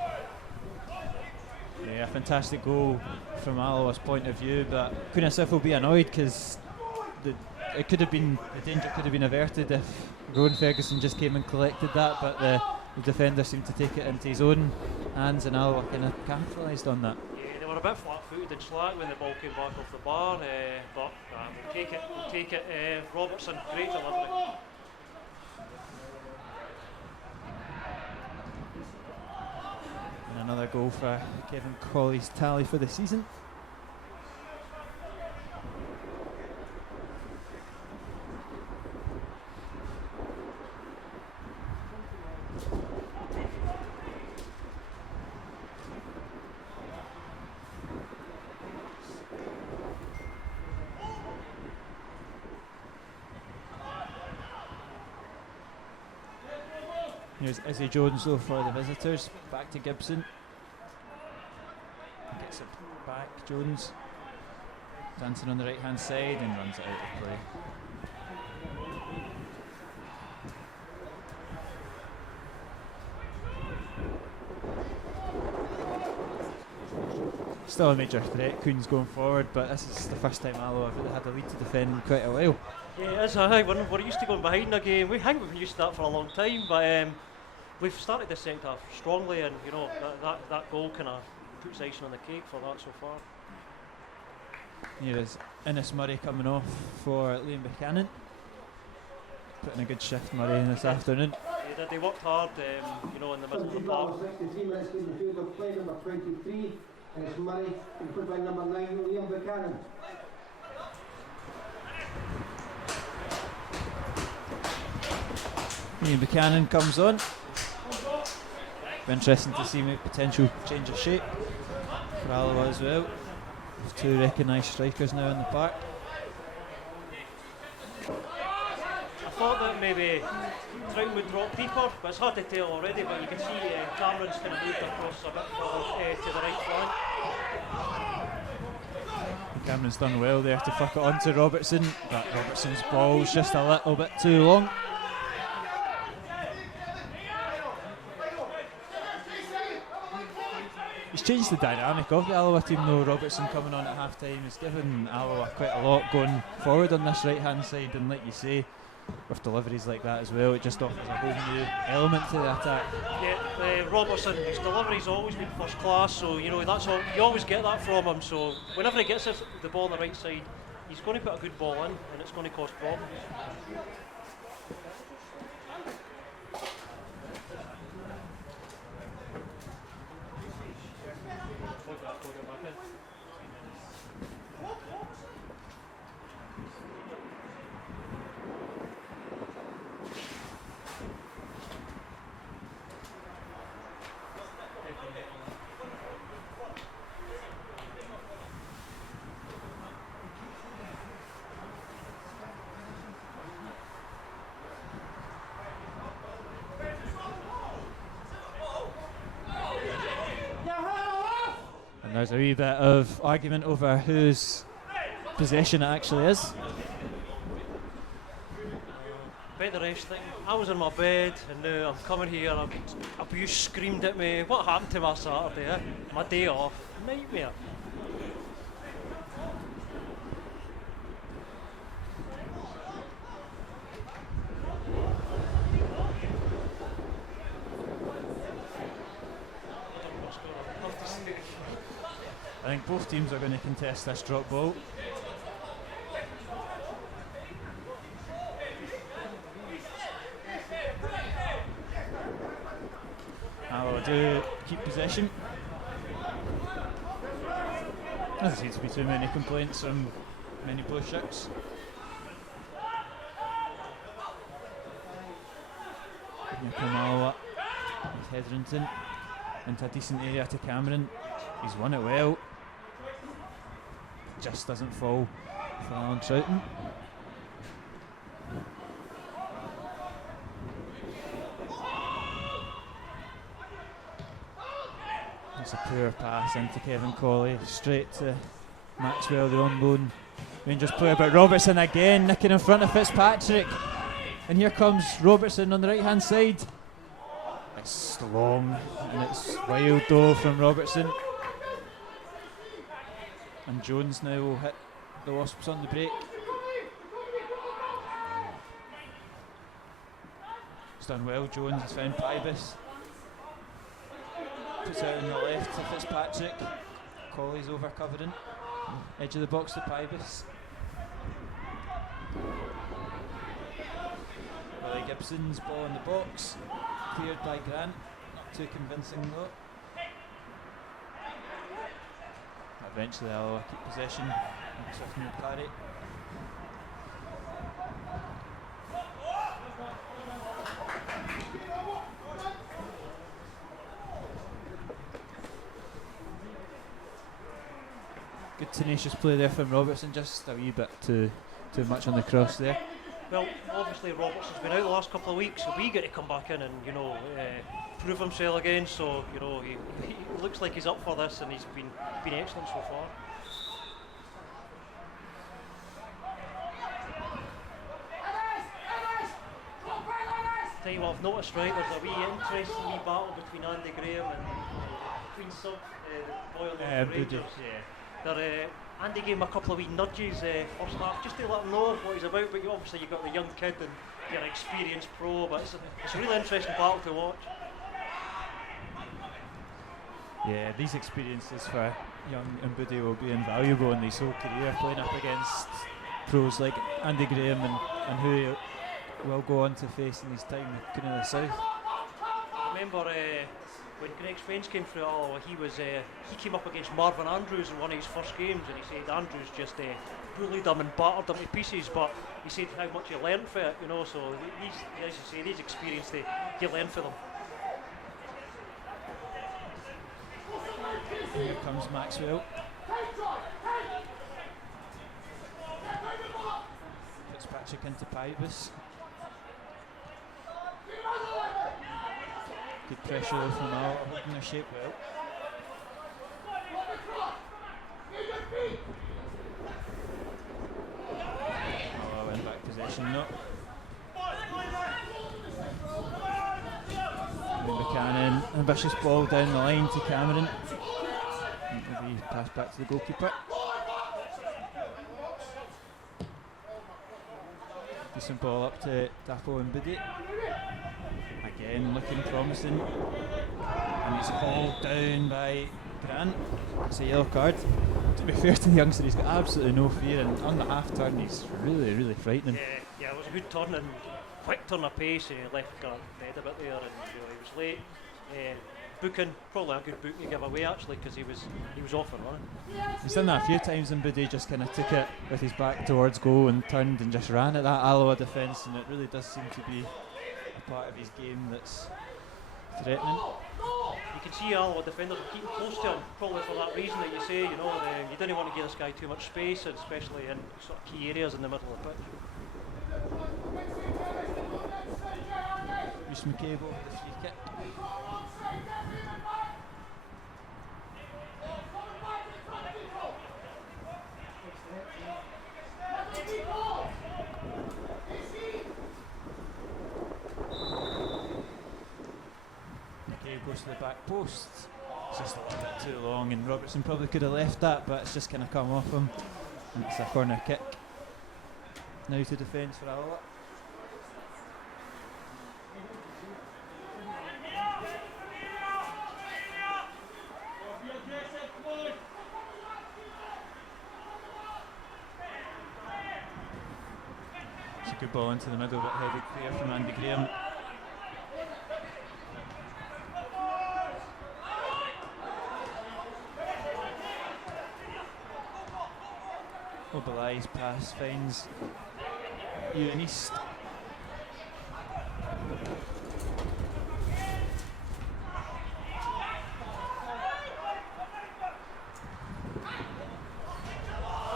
Yeah, fantastic goal from Alloa's point of view, but Coonassif will be annoyed because the danger could have been averted if Rowan Ferguson just came and collected that, but the defender seemed to take it into his own hands, and Alloa kind of capitalised on that. Yeah, they were a bit flat-footed and slack when the ball came back off the bar, but we'll take it. We'll take it. Robertson, great delivery. And another goal for Kevin Colley's tally for the season. Here's Izzy Jones though for the visitors, back to Gibson. Gets it back, Jones. Dancing on the right hand side and runs it out of play. Still a major threat, Coons going forward, but this is the first time Alloa have really had a lead to defend in quite a while. Yeah, it is. We're used to going behind a game. I think we've been used to that for a long time, but we've started the second half strongly, and you know that goal kind of puts icing on the cake for that so far. Here is Innes Murray coming off for Liam Buchanan. Putting a good shift, Murray, this afternoon. Yeah, they worked hard, you know, in the middle of the park. 63 minutes in the field of play, number 23, and it's Murray, and put by number 9, Liam Buchanan. Liam Buchanan comes on. Be interesting to see maybe potential change of shape for Alloa as well. With two recognised strikers now in the park. I thought that maybe Trout would drop deeper, but it's hard to tell already. But you can see Cameron's kind of moved across a bit further to the right flank. Cameron's done well there to flick it on to Robertson, but Robertson's ball's just a little bit too long. He's changed the dynamic of the Alloa team though. Robertson coming on at half time has given Alloa quite a lot going forward on this right hand side, and like you say, with deliveries like that as well, it just offers a whole new element to the attack. Yeah, Robertson, his delivery's always been first class, so you know that's all, you always get that from him. So whenever he gets the ball on the right side, he's going to put a good ball in, and it's going to cause problems. And there's a wee bit of argument over whose possession it actually is. About the rest thing, I was in my bed and now I'm coming here and abuse screamed at me. What happened to my Saturday? Eh? My day off. Nightmare. I think both teams are going to contest this drop ball. Alloa do keep possession. Doesn't seem to be too many complaints from many blue shirts. Here come Alloa with Hetherington into a decent area to Cameron. He's won it well. Just doesn't fall for Alan Troughton. It's a poor pass into Kevin Colley, straight to Maxwell, the on loan Rangers player, but Robertson again nicking in front of Fitzpatrick. And here comes Robertson on the right hand side. It's long and it's wild though from Robertson. And Jones now will hit the Wasps on the break. He's done well, Jones has found Pybus. Puts out on the left to Fitzpatrick. Colley's over covering. Edge of the box to Pybus. Willie Gibson's ball in the box. Cleared by Grant. Not too convincing though. Eventually Alloa keep possession. Swiftman parry. Good tenacious play there from Robertson, just a wee bit too much on the cross there. Well, obviously Robertson's been out the last couple of weeks, so we get to come back in and prove himself again. So he looks like he's up for this, and he's been excellent so far. Tell you what, I've noticed, right, there's a wee interesting wee battle between Andy Graham and Queen Sub, the boy on the Rangers. Andy gave him a couple of wee nudges first half, just to let him know what he's about, but obviously you've got the young kid and you're an experienced pro, but it's a really interesting battle to watch. Yeah, these experiences for young Mbudi will be invaluable in his whole career, playing up against pros like Andy Graham and who he will go on to face in his time with Queen of the South. I remember when Greg Spence came through Alloa, he came up against Marvin Andrews in one of his first games, and he said Andrews just bullied him and battered him to pieces, but he said how much he learned for it, so these, as you say, these experience he learned for them. Here comes Maxwell. Fitzpatrick into Pybus. Good pressure though from Alloa, holding their shape well. Alloa win back possession, no. Buchanan, ambitious ball down the line to Cameron. Maybe pass back to the goalkeeper. Decent ball up to Dapo Mbidi. Again looking promising. And it's hauled down by Grant. It's a yellow card. To be fair to the youngster, he's got absolutely no fear, and on the half turn he's really, really frightening. Yeah, it was a good turn and quick turn of pace. Left Grant head a bit there, and he was late. Booking, probably a good booking to give away actually, because he was off and running. He's done that a few times, and Mbidi just kind of took it with his back towards goal and turned and just ran at that Alloa defence, and it really does seem to be a part of his game that's threatening. You can see Alloa defenders are keeping close to him, probably for that reason that you say, you don't want to give this guy too much space, and especially in sort of key areas in the middle of the pitch. Reece McCabe with the free kick. McCabe goes to the back post. It's just a little bit too long, and Robertson probably could have left that, but it's just kind of come off him. And it's a corner kick. Now to defence for Alloa. It's a good ball into the middle, but headed clear from Andy Graham. Mobilised pass finds Ewan East.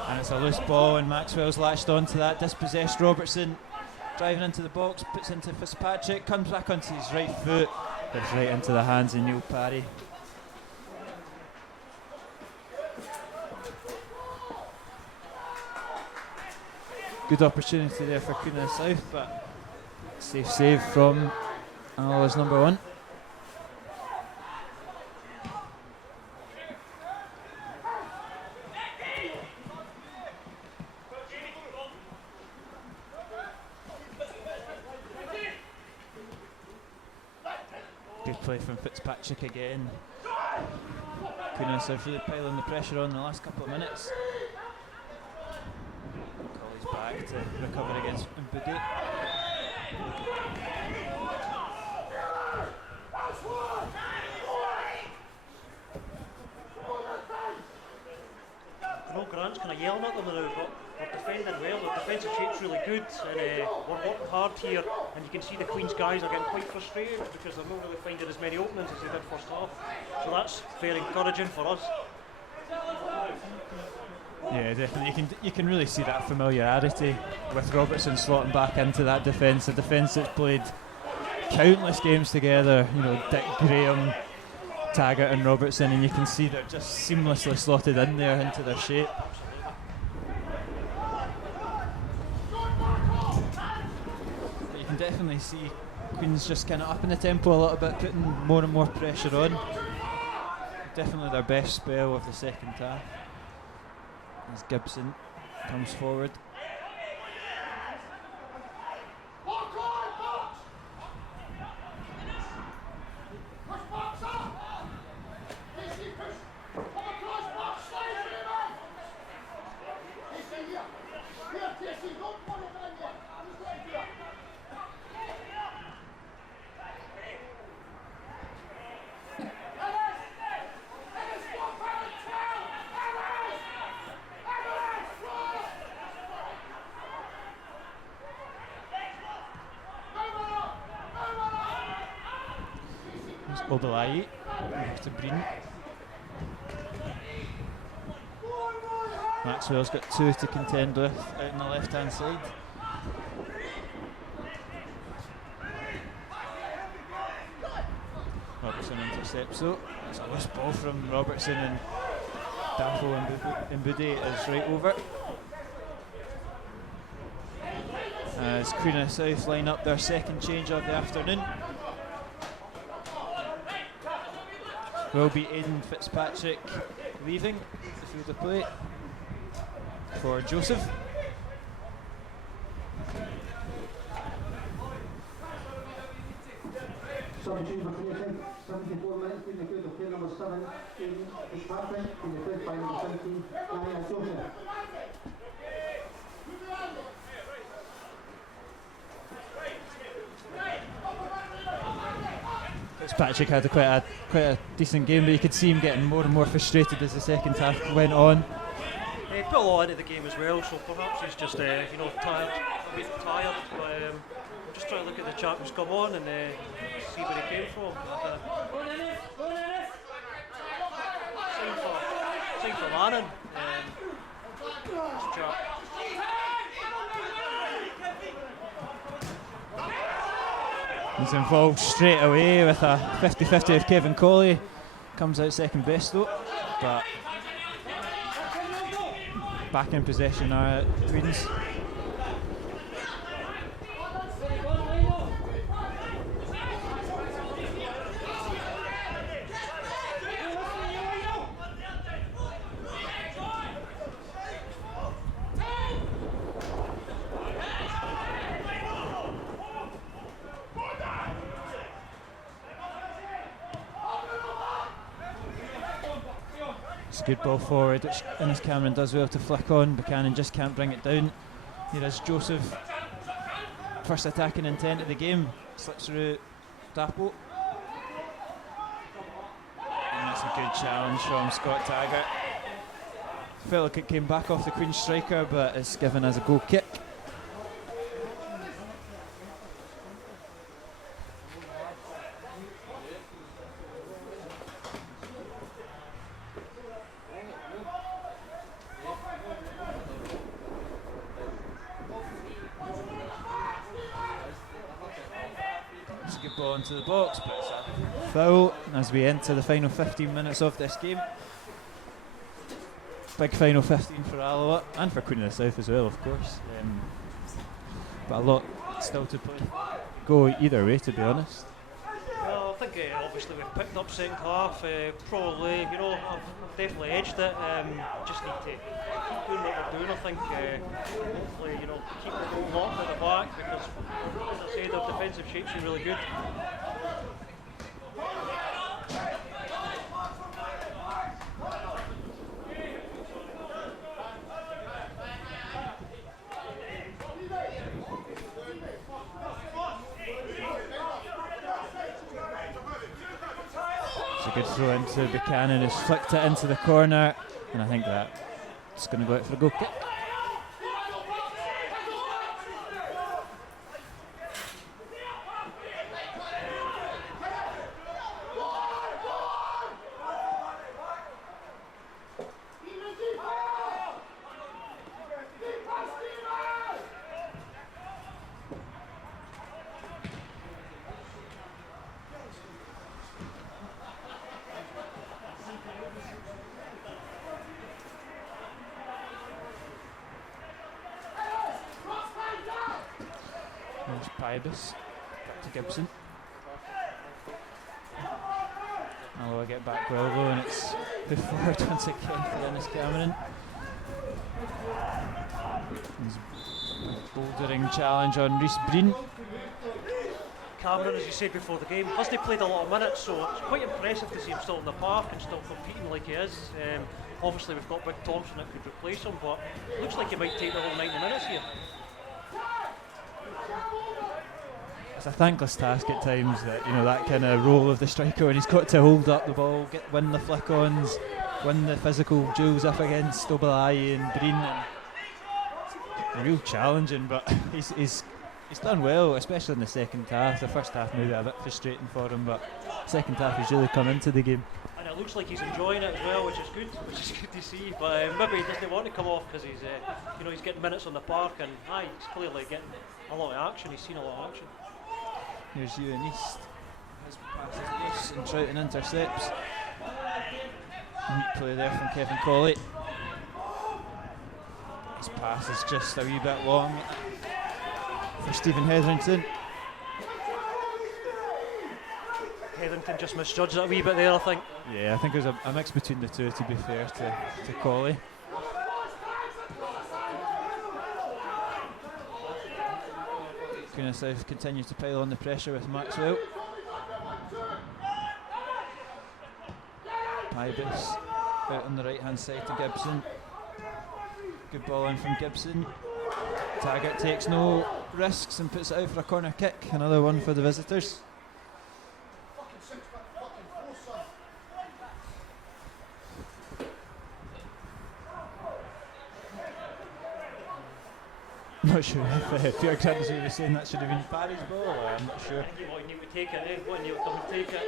And it's a loose ball, and Maxwell's latched onto that. Dispossessed Robertson, driving into the box, puts into Fitzpatrick, comes back onto his right foot, gets right into the hands of Neil Parry. Good opportunity there for Queen of the South, but safe save from Alloa's number one. play from Fitzpatrick again. Kunis are really piling the pressure on the last couple of minutes. Colley's back to recover against Mbudi. No, Grant's kind of yelling at them now, but we're defending well, the defensive shape's really good, and we're working hard here, and you can see the Queen's guys are getting quite frustrated because they're not really finding as many openings as they did first half. So that's very encouraging for us. Yeah, definitely. You can really see that familiarity with Robertson slotting back into that defence. A defence that's played countless games together. You know, Dick Graham, Taggart, and Robertson, and you can see they're just seamlessly slotted in there into their shape. But you can definitely see Queen's just kind of upping the tempo a little bit, putting more and more pressure on. Definitely their best spell of the second half. As Gibson comes forward. Obelai to Breen. Maxwell's got two to contend with out on the left hand side. Robertson intercepts though. It's a loose ball from Robertson, and Daffo and Mbudi is right over. As Queen of the South line up their second change of the afternoon. Will be Aidan Fitzpatrick leaving the field of play for Joseph. Substitute for finishing, 74 minutes, in the field of play number 7, Aidan Fitzpatrick, in the place by number 17, Ryan Joseph. Fitzpatrick had quite a decent game, but you could see him getting more and more frustrated as the second half went on. He put a lot into the game as well, so perhaps he's just tired, a bit tired. But I'm just trying to look at the chap who's come on and see where he came from. Sign for Lannan. This chap. He's involved straight away with a 50-50 with Kevin Colley. Comes out second best though, but back in possession are Queens. It's a good ball forward, which Innes Cameron does well to flick on. Buchanan just can't bring it down. Here is Joseph, first attacking intent of the game, slips through Dapo. And that's a good challenge from Scott Taggart. Felt like it came back off the Queen's striker, but it's given as a goal kick. Ball into the box, but it's a foul as we enter the final 15 minutes of this game. Big final 15 for Alloa and for Queen of the South as well, of course. But a lot still to play. Go either way, to be honest. Well, I think obviously we've picked up second half. Probably, I've definitely edged it. Just need to keep doing what we're doing. I think hopefully, keep the goal locked at the back because, as I said, our defensive shape's been really good. a good throw into Buchanan, who's flicked it into the corner, and I think that's going to go out for a goal kick. There's Pybus, back to Gibson. Alloa get back well though, and it's the forward once again for Dennis Cameron. His bouldering challenge on Rhys Breen. Cameron, as you said before the game, hasn't played a lot of minutes, so it's quite impressive to see him still in the park and still competing like he is. Obviously we've got Big Thompson that could replace him, but it looks like he might take the whole 90 minutes here. It's a thankless task at times, that that kind of role of the striker when he's got to hold up the ball, win the flick-ons, win the physical duels up against Obalayi and Breen. And real challenging, but he's done well, especially in the second half. The first half maybe a bit frustrating for him, but second half he's really come into the game. And it looks like he's enjoying it as well, which is good to see. But maybe he doesn't want to come off because he's getting minutes on the park, and he's clearly getting a lot of action. He's seen a lot of action. Here's Ewan East. His pass is loose and Troughton intercepts. Neat play there from Kevin Colley. His pass is just a wee bit long for Stephen Hetherington. Hetherington just misjudged it a wee bit there, I think. Yeah, I think there's a mix between the two, to be fair to Colley. Queen of South continue to pile on the pressure with Maxwell. Pybus out on the right hand side to Gibson. Good ball in from Gibson. Taggart takes no risks and puts it out for a corner kick. Another one for the visitors. I'm not sure if Peter Grandsby was saying that should have been Barry's ball, or I'm not sure. I think he wanted Neil to take it, he wanted Neil to come and take it.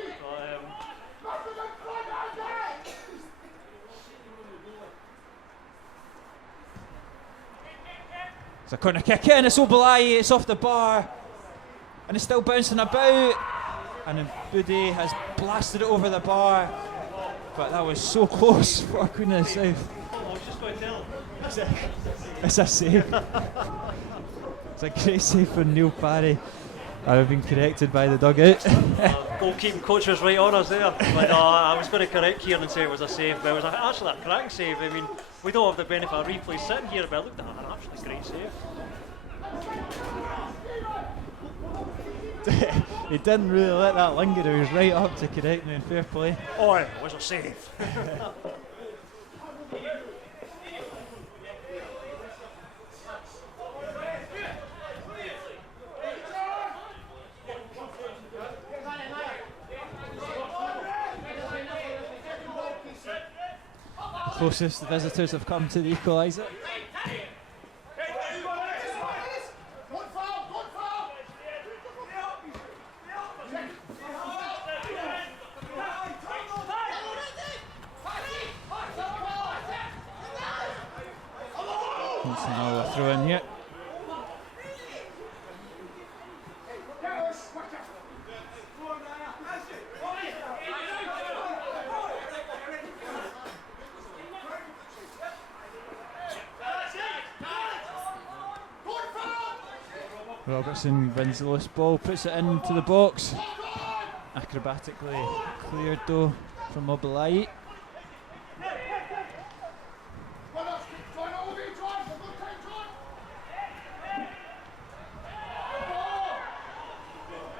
It's a corner kick in, it's Obalayi, it's off the bar, and it's still bouncing about, and then Budi has blasted it over the bar, but that was so close for Queen of the South. I was just going to tell him. It's a save. It's a great save from Neil Parry. I've been corrected by the dugout. Goalkeeping coach was right on us there. But I was going to correct Kieran and say it was a save, but it was actually a cracking save. I mean, we don't have the benefit of replay sitting here, but it looked at an absolutely great save. He didn't really let that linger. He was right up to correct me in fair play. Oh, it was a save. Closest the visitors have come to the equaliser. That's another throw in here. Robertson wins the loose ball, puts it into the box. Acrobatically cleared though from Obalayi.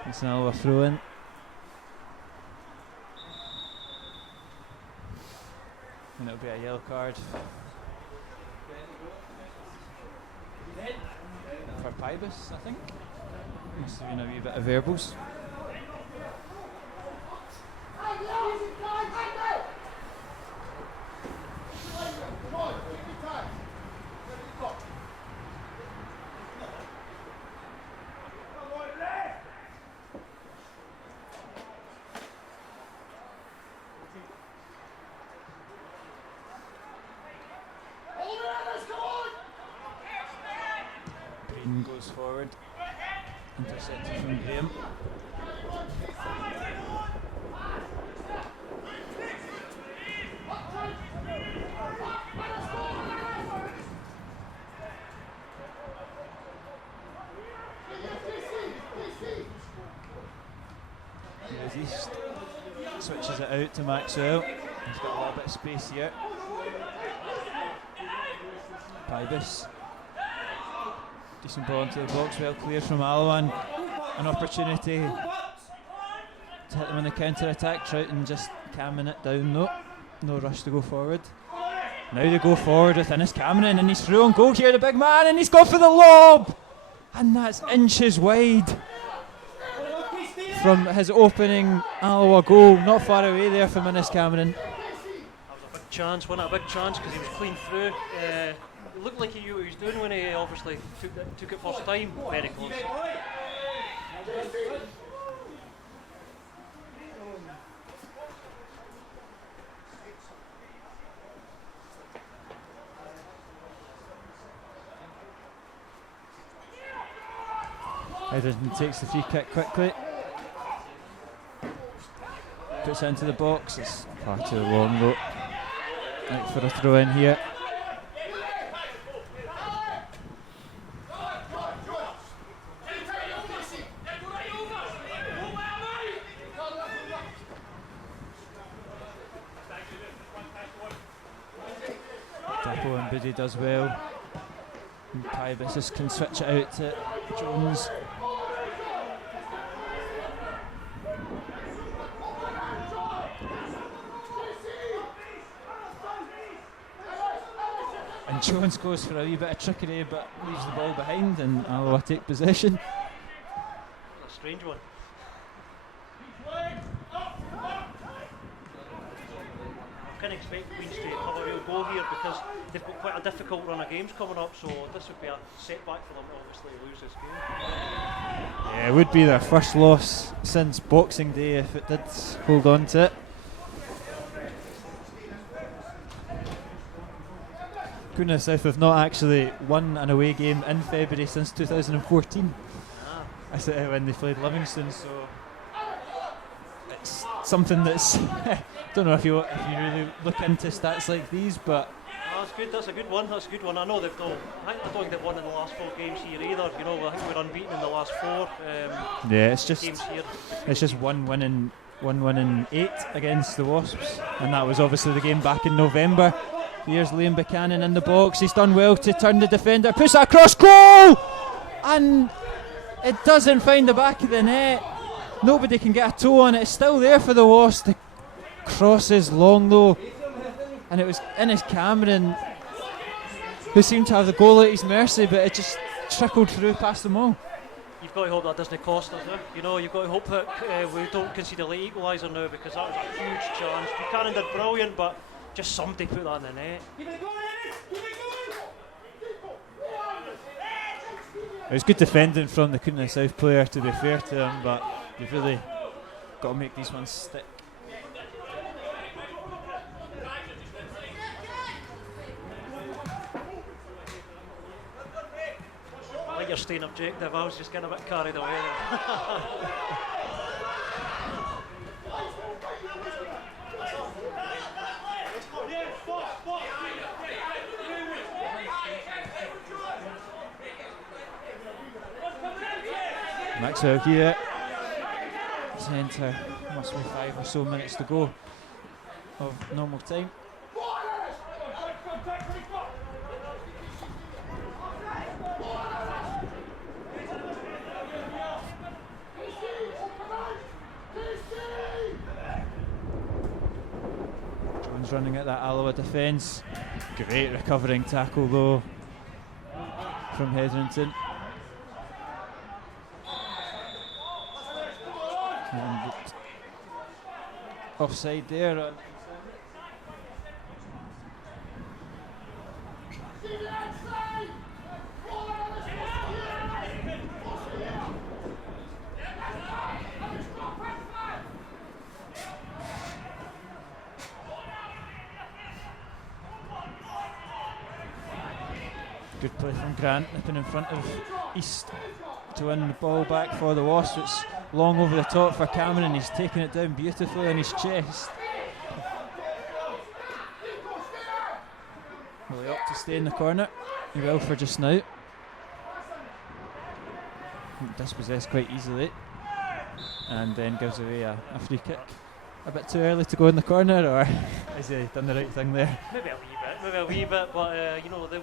It's now a throw in. And it'll be a yellow card for Pybus, I think. Must have been a wee bit of verbals. Goes forward. Intercepted from Graham. Here's East. Switches it out to Maxwell. He's got a little bit of space here. Pybus. Decent ball into the box, well cleared from Alwan. An opportunity to hit them on the counter attack. Troughton just camming it down. No rush to go forward. Now they go forward with Innes Cameron, and he's through on goal here, the big man, and he's gone for the lob! And that's inches wide from his opening Alloa goal. Not far away there from Innes Cameron. That was a big chance, wasn't it? A big chance because he was clean through. It looked like he knew what he was doing when he obviously took it first time. Very close. Hetherington takes the free kick quickly. Puts it into the box. It's far too long though. Out for a throw in here. Dapple and Biddy does well. And Pybus can switch it out to Jones. And Jones goes for a wee bit of trickery but leaves the ball behind, and Alloa take possession. A strange one. I can't expect Queens to have a real go here because they've got quite a difficult run of games coming up, so this would be a setback for them to obviously lose this game. Yeah, it would be their first loss since Boxing Day if it did hold on to it. Goodness South have not actually won an away game in February since 2014. I said when they played Livingston, so it's something that's don't know if you really look into stats like these, but That's good. That's a good one. That's a good one. I know they've not. I don't think they've won in the last 4 games here either. You know, I think we're unbeaten in the last 4. Yeah, it's just games here. It's just one win in 8 against the Wasps, and that was obviously the game back in November. Here's Liam Buchanan in the box. He's done well to turn the defender. Puts that across goal, and it doesn't find the back of the net. Nobody can get a toe on it. It's still there for the Wasps. The cross is long though, and it was Innes Cameron who seemed to have the goal at his mercy, but it just trickled through past them all. You've got to hope that doesn't cost us now. You know, you've got to hope that we don't concede a late equaliser now, because that was a huge chance. Buchanan did brilliant, but just somebody put that in the net. It was good defending from the Coonan South player, to be fair to him, but you've really got to make these ones stick. Like your staying objective, I was just getting a bit carried away there. Maxwell here. Centre. Must be 5 or so minutes to go of normal time. Jones running at that Alloa defence. Great recovering tackle though from Hetherington. And offside there. Good play from Grant, nipping in front of East to win the ball back for the Wasps. It's long over the top for Cameron. He's taking it down beautifully on his chest. Will he opt to stay in the corner? He will for just now. Dispossessed quite easily, and then gives away a free kick. A bit too early to go in the corner, or has he done the right thing there? Maybe a wee bit, but you know, the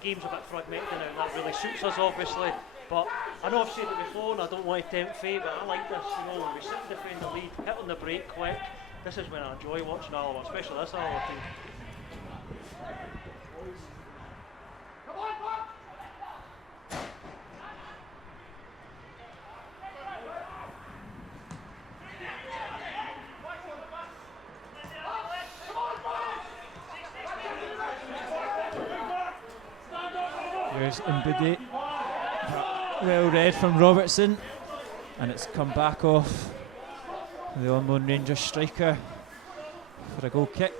game's a bit fragmented now. That really suits us, obviously. But I know I've said it before, and I don't want to tempt fate, but I like this. You know, when we sit and defend the lead, hit on the break quick. This is when I enjoy watching Alloa, especially this Alloa team. Here's Mbudi. Well read from Robertson, and it's come back off the unknown Rangers striker for a goal kick.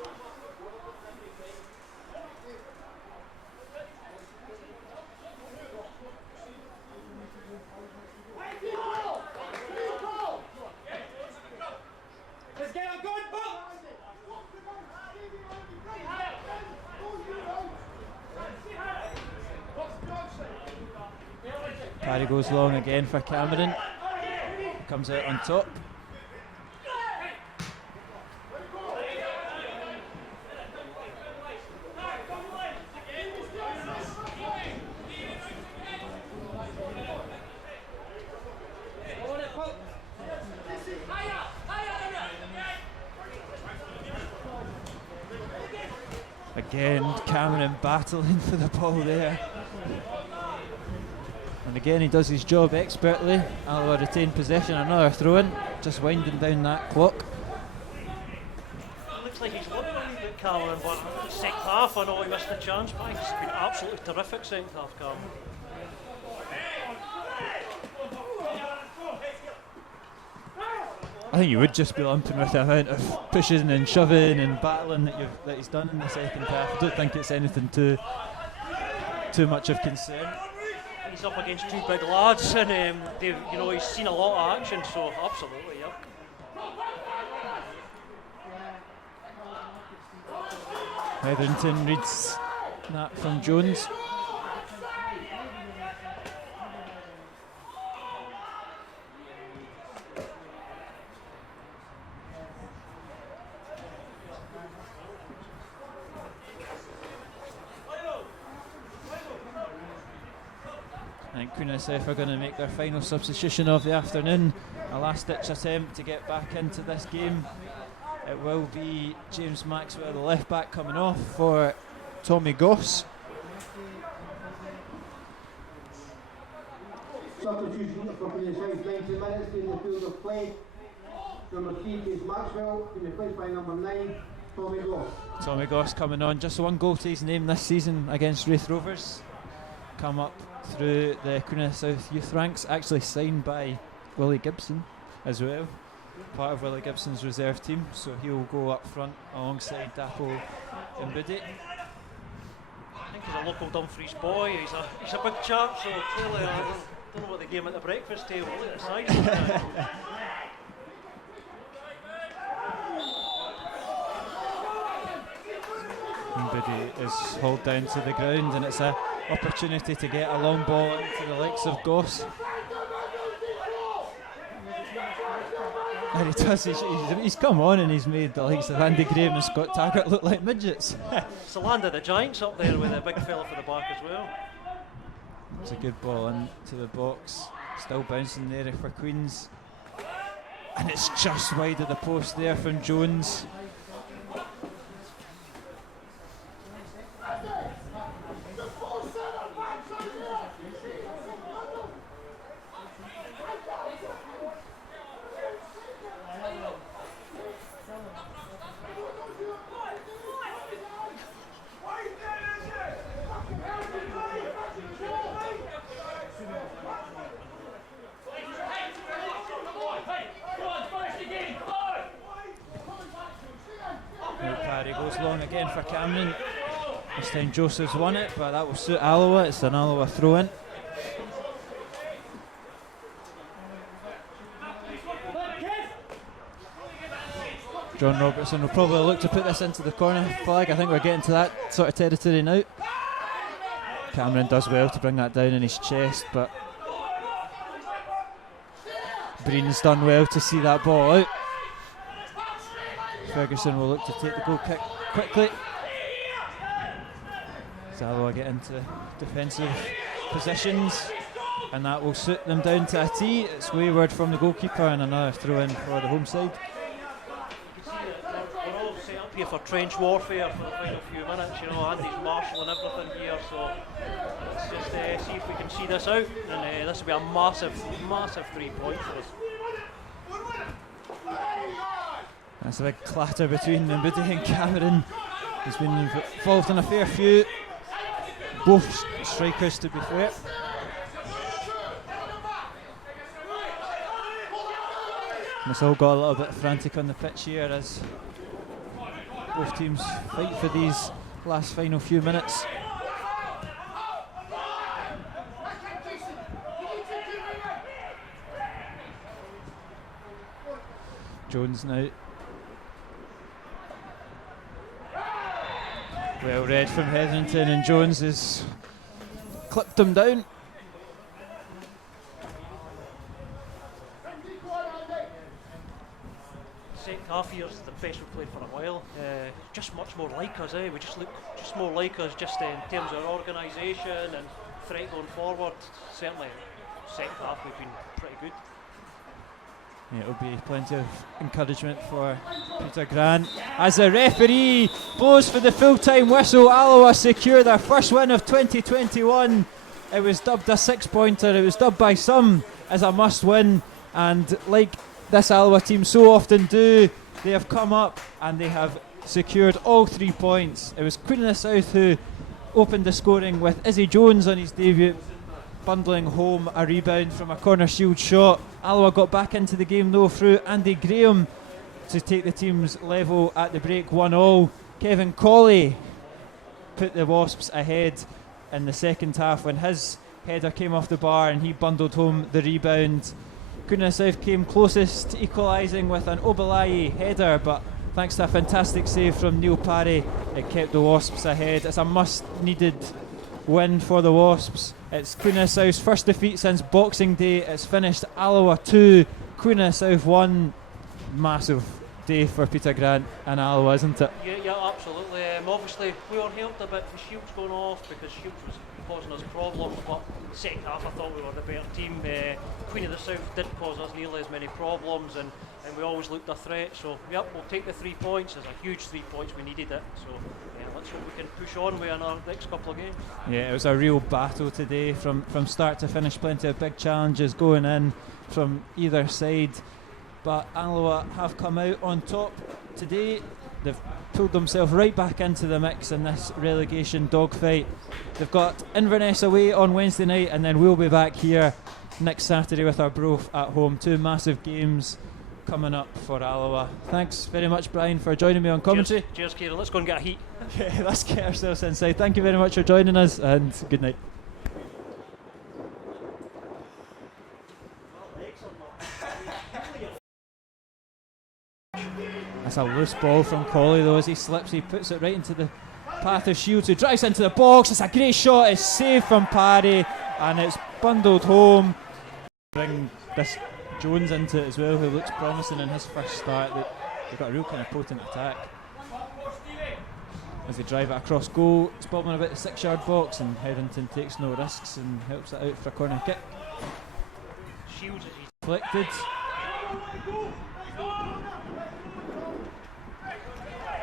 Parry goes long again for Cameron. Comes out on top. Again, Cameron battling for the ball there. And again, he does his job expertly. Alloa retain possession, another throw-in, just winding down that clock. Looks like he's looking a wee bit, Cameron, but second half, I know he missed the chance, but he's been absolutely terrific second half, Cameron. I think you would just be lumping with the amount of pushing and shoving and battling that he's done in the second half. I don't think it's anything too much of concern. He's up against two big lads, and you know, he's seen a lot of action, so absolutely, yeah. Hetherington reads that from Jones. I think Queen of the South are going to make their final substitution of the afternoon. A last-ditch attempt to get back into this game. It will be James Maxwell, the left back, coming off for Tommy Goss. Substitution for Queen of the South, 90 minutes in the field of play. Number 3 is Maxwell, in replaced by number 9, Tommy Goss. Tommy Goss coming on, just one goal to his name this season against Wraith Rovers. Come up through the Queen of the South youth ranks, actually signed by Willie Gibson as well, part of Willie Gibson's reserve team, so he'll go up front alongside Dapo Mbudi. I think he's a local Dumfries boy, he's a big chap, so clearly I don't know what the game at the breakfast table, look at the size of it. Mbudi is hauled down to the ground, and it's an opportunity to get a long ball into the likes of Goss. And he does, he's come on and he's made the likes of Andy Graham and Scott Taggart look like midgets. It's the land of the giants up there with a big fella for the back as well. It's a good ball into the box, still bouncing there for Queens. And it's just wide of the post there from Jones. Parry goes long again for Cameron. This time Joseph's won it, but that will suit Alloa. It's an Alloa throw-in. John Robertson will probably look to put this into the corner flag. I think we're getting to that sort of territory now. Cameron does well to bring that down in his chest, but Breen's done well to see that ball out. Ferguson will look to take the goal kick quickly. Alloa get into defensive positions, and that will suit them down to a tee. It's wayward from the goalkeeper, and another throw in for the home side. You can see that we're all set up here for trench warfare for the final few minutes. You know, Andy's marshalling everything here, so let's just see if we can see this out. And this will be a massive, massive 3 points for us. That's a big clatter between Mbudi and Cameron. He's been involved in a fair few. Both strikers, to be fair. It's all got a little bit frantic on the pitch here as both teams fight for these last final few minutes. Jones now. Well read from Hetherington, and Jones has clipped him down. Second half here's the best we've played for a while. Just much more like us, We just look just more like us, just in terms of our organisation and threat going forward. Certainly, second half we've been pretty good. Yeah, it'll be plenty of encouragement for Peter Grant as the referee blows for the full-time whistle. Alloa secure their first win of 2021. It was dubbed a 6-pointer. It was dubbed by some as a must-win, and like this Alloa team so often do, they have come up and they have secured all 3 points. It was Queen of the South who opened the scoring with Izzy Jones on his debut, bundling home a rebound from a corner shield shot. Alloa got back into the game though through Andy Graham to take the team's level at the break 1-1. Kevin Colley put the Wasps ahead in the second half when his header came off the bar and he bundled home the rebound. Queen of the South came closest to equalising with an Obalayi header, but thanks to a fantastic save from Neil Parry, it kept the Wasps ahead. It's a must-needed win for the Wasps. It's Queen of the South's first defeat since Boxing Day. It's finished Alloa 2, Queen of the South 1. Massive day for Peter Grant and Alloa, isn't it? Yeah, absolutely. Obviously, we were helped a bit from Shields going off because Shields was causing us problems, but second half I thought we were the better team. Queen of the South didn't cause us nearly as many problems, and we always looked a threat. So, yep, we'll take the 3 points. There's a huge 3 points. We needed it. So, yeah, let's hope we can push on with our next couple of games. Yeah, it was a real battle today from start to finish. Plenty of big challenges going in from either side. But Alloa have come out on top today. They've pulled themselves right back into the mix in this relegation dogfight. They've got Inverness away on Wednesday night, and then we'll be back here next Saturday with our Arbroath at home. 2 massive games coming up for Alloa. Thanks very much, Brian, for joining me on commentary. Cheers, Kieran. Let's go and get a heat. Yeah, let's get ourselves inside. Thank you very much for joining us, and good night. That's a loose ball from Colley though. As he slips, he puts it right into the path of Shields, who drives into the box. It's a great shot. It's saved from Parry, and it's bundled home. Bring this Jones into it as well, who looks promising in his first start. They've got a real kind of potent attack. As they drive it across goal, it's bobbing about the 6-yard box, and Hetherington takes no risks and helps it out for a corner kick. Shields is deflected.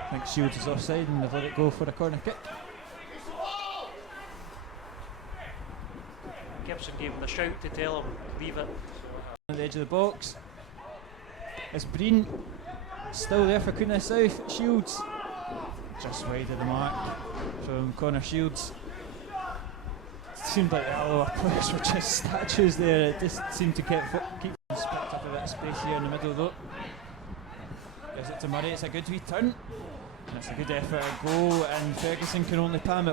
I think Shields is offside and they've let it go for a corner kick. Gibson gave him the shout to tell him, leave it. On the edge of the box. It's Breen. Still there for Queen of the South. Shields. Just wide of the mark from Connor Shields. It seemed like the Alloa players were just statues there. It just seemed to keep picked up a bit of space here in the middle though. Gives it to Murray. It's a good wee turn. And it's a good effort at goal, and Ferguson can only palm it